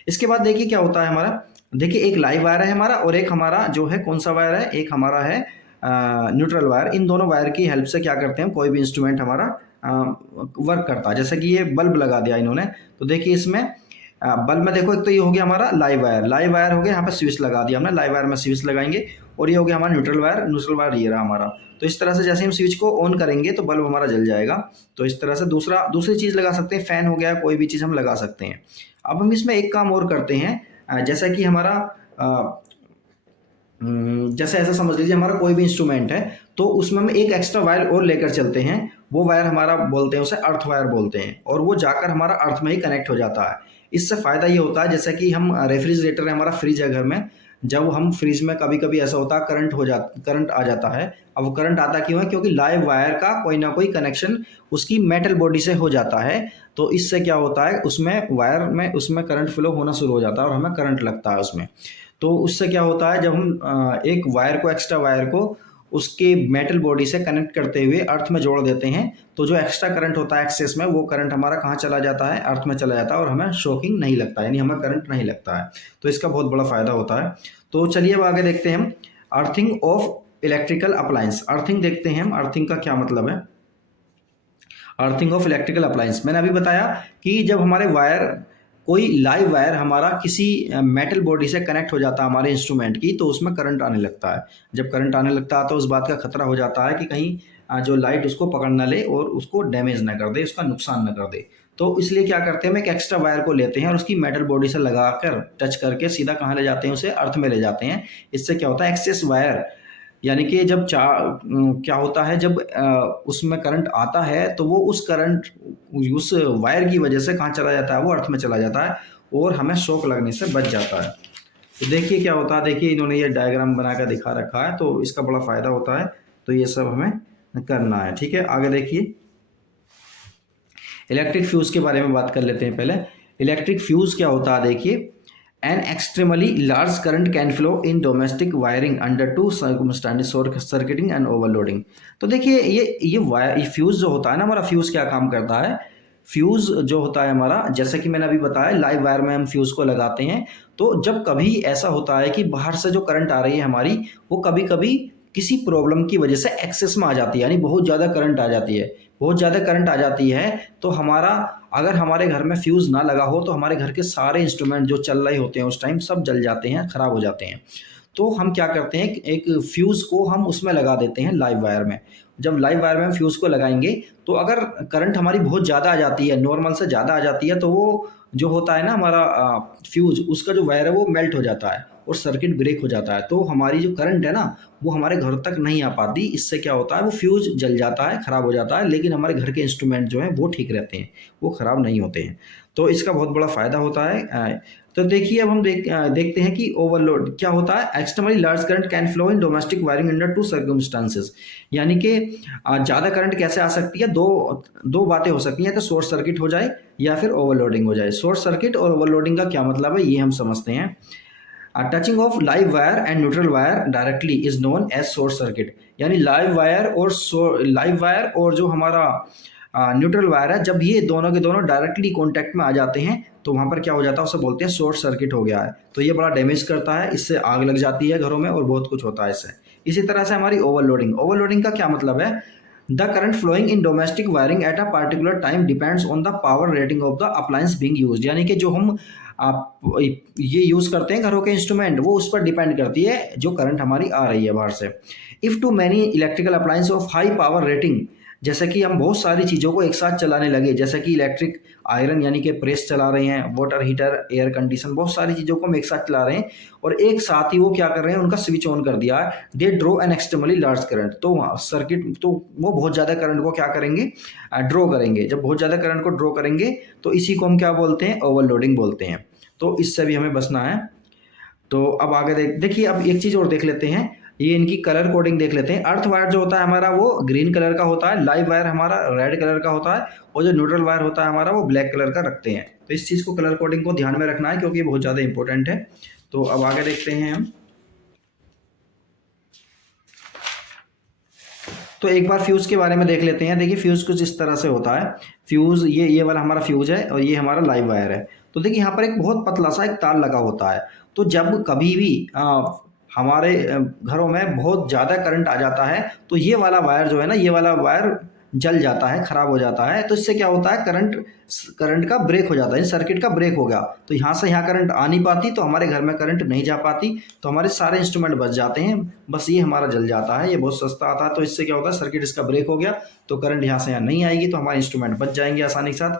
इसके बाद देखिए क्या होता है हमारा, देखिए एक लाइव वायर है हमारा और एक हमारा जो है कौन सा वायर है, एक हमारा है न्यूट्रल वायर। इन दोनों वायर की हेल्प से क्या करते हैं, कोई भी इंस्ट्रूमेंट हमारा वर्क करता है। जैसे कि ये बल्ब लगा दिया इन्होंने, तो देखिए इसमें बल्ब में देखो, एक तो ये हो गया हमारा लाइव वायर हो गया, यहाँ पे स्विच लगा दिया हमने, लाइव वायर में स्विच लगाएंगे। और ये हो गया हमारा न्यूट्रल वायर ये रहा हमारा। तो इस तरह से जैसे हम स्विच को ऑन करेंगे तो बल्ब हमारा जल जाएगा। तो इस तरह से दूसरी चीज़ लगा सकते हैं, फ़ैन हो गया, कोई भी चीज़ हम लगा सकते हैं। अब हम इसमें एक काम और करते हैं, जैसा कि हमारा जैसे ऐसा समझ लीजिए हमारा कोई भी इंस्ट्रूमेंट है तो उसमें हम एक एक्स्ट्रा वायर और लेकर चलते हैं। वो वायर हमारा बोलते हैं, उसे अर्थ वायर बोलते हैं, और वो जाकर हमारा अर्थ में ही कनेक्ट हो जाता है। इससे फ़ायदा ये होता है, जैसे कि हम रेफ्रिजरेटर है हमारा, फ्रिज है घर में, जब हम फ्रिज में कभी कभी ऐसा होता है करंट आ जाता है। अब वो करंट आता क्यों है, क्योंकि लाइव वायर का कोई ना कोई कनेक्शन उसकी मेटल बॉडी से हो जाता है। तो इससे क्या होता है, उसमें वायर में उसमें करंट फ्लो होना शुरू हो जाता है और हमें करंट लगता है उसमें। तो उससे क्या होता है, जब हम एक वायर को, एक्स्ट्रा वायर को उसके मेटल बॉडी से कनेक्ट करते हुए अर्थ में जोड़ देते हैं, तो जो एक्स्ट्रा करंट होता है एक्सेस में, वो करंट हमारा कहाँ चला जाता है, अर्थ में चला जाता है, और हमें शॉकिंग नहीं लगता, यानी हमें करंट नहीं लगता है। तो इसका बहुत बड़ा फ़ायदा होता है। तो चलिए अब आगे देखते हैं हम earthing of electrical appliance. Earthing देखते हैं हम, अर्थिंग का क्या मतलब है। अर्थिंग ऑफ इलेक्ट्रिकल अप्लायंस, मैंने अभी बताया कि जब हमारे वायर, कोई लाइव वायर हमारा किसी मेटल बॉडी से कनेक्ट हो जाता है हमारे इंस्ट्रूमेंट की, तो उसमें करंट आने लगता है। जब करंट आने लगता है तो उस बात का खतरा हो जाता है कि कहीं जो लाइट उसको पकड़ ना ले और उसको डैमेज ना कर दे, उसका नुकसान ना कर दे। तो इसलिए क्या करते हैं, हम एक एक्स्ट्रा वायर को लेते हैं और उसकी मेटल बॉडी से लगाकर टच करके सीधा कहाँ ले जाते हैं, उसे अर्थ में ले जाते हैं। इससे क्या होता है, एक्सेस वायर, यानी कि जब क्या होता है, जब उसमें करंट आता है तो वो उस वायर की वजह से कहाँ चला जाता है, वो अर्थ में चला जाता है और हमें शॉक लगने से बच जाता है। तो देखिए क्या होता है, देखिए इन्होंने ये डायग्राम बना कर दिखा रखा है, तो इसका बड़ा फ़ायदा होता है। तो ये सब हमें करना है, ठीक है। आगे देखिए इलेक्ट्रिक फ्यूज़ के बारे में बात कर लेते हैं पहले। इलेक्ट्रिक फ्यूज़ क्या होता है, देखिए N extremely large current can flow in domestic wiring under to circumstances, short circuiting and overloading. तो देखिए ये फ्यूज़ जो होता है ना हमारा, फ्यूज़ क्या काम करता है, फ्यूज़ जो होता है हमारा, जैसे कि मैंने अभी बताया लाइव वायर में हम फ्यूज़ को लगाते हैं। तो जब कभी ऐसा होता है कि बाहर से जो करंट आ रही है हमारी, वो कभी कभी किसी प्रॉब्लम की वजह से एक्सेस में आ जाती है, यानी बहुत ज़्यादा करंट आ जाती है, बहुत ज़्यादा करंट आ जाती है, तो हमारा अगर हमारे घर में फ्यूज़ ना लगा हो तो हमारे घर के सारे इंस्ट्रूमेंट जो चल रहे होते हैं उस टाइम सब जल जाते हैं, ख़राब हो जाते हैं। तो हम क्या करते हैं, एक फ्यूज़ को हम उसमें लगा देते हैं लाइव वायर में। जब लाइव वायर में हम फ्यूज़ को लगाएंगे तो अगर करंट हमारी बहुत ज़्यादा आ जाती है, नॉर्मल से ज़्यादा आ जाती है, तो वो जो होता है ना हमारा फ्यूज़, उसका जो वायर है वो मेल्ट हो जाता है और सर्किट ब्रेक हो जाता है। तो हमारी जो करंट है ना वो हमारे घर तक नहीं आ पाती। इससे क्या होता है, वो फ्यूज़ जल जाता है, ख़राब हो जाता है, लेकिन हमारे घर के इंस्ट्रूमेंट जो हैं वो ठीक रहते हैं, वो ख़राब नहीं होते हैं। तो इसका बहुत बड़ा फ़ायदा होता है। तो देखिए अब हम देखते हैं कि ओवरलोड क्या होता है। Extremely large current can flow in domestic wiring under to circumstances, यानी कि ज़्यादा करंट कैसे आ सकती है, दो बातें हो सकती हैं, तो शॉर्ट सर्किट हो जाए या फिर ओवरलोडिंग हो जाए। शॉर्ट सर्किट और ओवरलोडिंग का क्या मतलब है ये हम समझते हैं। Touching of live wire and neutral wire directly is known as short circuit, यानी लाइव वायर और जो हमारा न्यूट्रल वायर है, जब ये दोनों के दोनों डायरेक्टली कॉन्टैक्ट में आ जाते हैं तो वहाँ पर क्या हो जाता है, उसे बोलते हैं शॉर्ट सर्किट हो गया है। तो ये बड़ा डैमेज करता है, इससे आग लग जाती है घरों में और बहुत कुछ होता है इससे। इसी तरह से हमारी ओवरलोडिंग का क्या मतलब है, the current flowing in domestic wiring at a particular time depends on the power rating of the appliance being used, यानी कि जो हम आप ये यूज़ करते हैं घरों के इंस्ट्रूमेंट, वो उस पर डिपेंड करती है जो करंट हमारी आ रही है बाहर से। If two many electrical appliance of high power rating, जैसे कि हम बहुत सारी चीज़ों को एक साथ चलाने लगे, जैसे कि इलेक्ट्रिक आयरन यानी कि प्रेस चला रहे हैं, वाटर हीटर, एयर कंडीशन, बहुत सारी चीज़ों को हम एक साथ चला रहे हैं और एक साथ ही वो क्या कर रहे हैं, उनका स्विच ऑन कर दिया है, they draw an extremely large current. तो सर्किट तो वो बहुत ज़्यादा करंट को क्या करेंगे, ड्रॉ करेंगे। जब बहुत ज़्यादा करंट को ड्रॉ करेंगे तो इसी को हम क्या बोलते हैं, ओवरलोडिंग बोलते हैं। तो इससे भी हमें बचना है। तो अब आगे देखिए अब एक चीज़ और देख लेते हैं, ये इनकी कलर कोडिंग देख लेते हैं। अर्थ वायर जो होता है हमारा वो ग्रीन कलर का होता है, लाइव वायर हमारा रेड कलर का होता है और जो न्यूट्रल वायर होता है हमारा वो ब्लैक कलर का रखते हैं। तो इस चीज़ को, कलर कोडिंग को ध्यान में रखना है क्योंकि ये बहुत ज़्यादा इंपॉर्टेंट है। तो अब आगे देखते हैं हम। तो एक बार फ्यूज़ के बारे में देख लेते हैं। देखिए फ्यूज़ कुछ इस तरह से होता है। फ्यूज़ ये वाला हमारा फ्यूज़ है और ये हमारा लाइव वायर है। तो देखिए यहाँ पर एक बहुत पतला सा एक तार लगा होता है। तो जब कभी भी हमारे घरों में बहुत ज़्यादा करंट आ जाता है तो ये वाला वायर जो है ना, ये वाला वायर जल जाता है, ख़राब हो जाता है। तो इससे क्या होता है, करंट का ब्रेक हो जाता है, सर्किट का ब्रेक हो गया। तो यहाँ से यहाँ करंट आ नहीं पाती, तो हमारे घर में करंट नहीं जा पाती, तो हमारे सारे इंस्ट्रूमेंट बच जाते हैं, बस ये हमारा जल जाता है। ये बहुत सस्ता आता है। तो इससे क्या होता है, सर्किट इसका ब्रेक हो गया तो करंट यहाँ से यहाँ नहीं आएगी, तो हमारे इंस्ट्रूमेंट बच जाएंगे आसानी के साथ।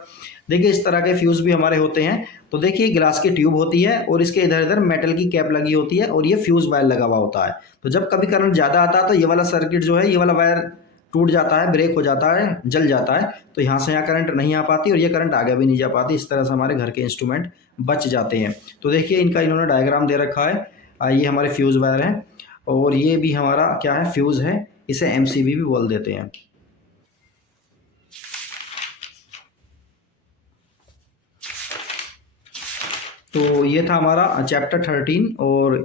देखिए इस तरह के फ्यूज़ भी हमारे होते हैं। तो देखिए ग्लास की ट्यूब होती है और इसके इधर इधर मेटल की कैप लगी होती है और ये फ्यूज़ वायर लगा हुआ होता है। तो जब कभी करंट ज़्यादा आता है तो ये वाला सर्किट जो है, ये वाला वायर टूट जाता है, ब्रेक हो जाता है, जल जाता है। तो यहाँ से यहाँ करंट नहीं आ पाती और ये करंट आगे भी नहीं जा पाती। इस तरह से हमारे घर के इंस्ट्रूमेंट बच जाते हैं। तो देखिए इनका इन्होंने डायग्राम दे रखा है। ये हमारे फ्यूज़ वायर हैं और ये भी हमारा क्या है, फ्यूज़ है। इसे एमसीबी भी बोल देते हैं। तो ये था हमारा चैप्टर 13 और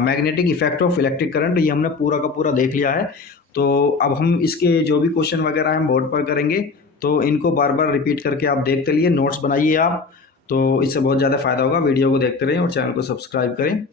magnetic effect of electric current. ये हमने पूरा का पूरा देख लिया है। तो अब हम इसके जो भी क्वेश्चन वगैरह हम बोर्ड पर करेंगे, तो इनको बार बार रिपीट करके आप देखते रहिए, नोट्स बनाइए आप, तो इससे बहुत ज़्यादा फ़ायदा होगा। वीडियो को देखते रहें और चैनल को सब्सक्राइब करें।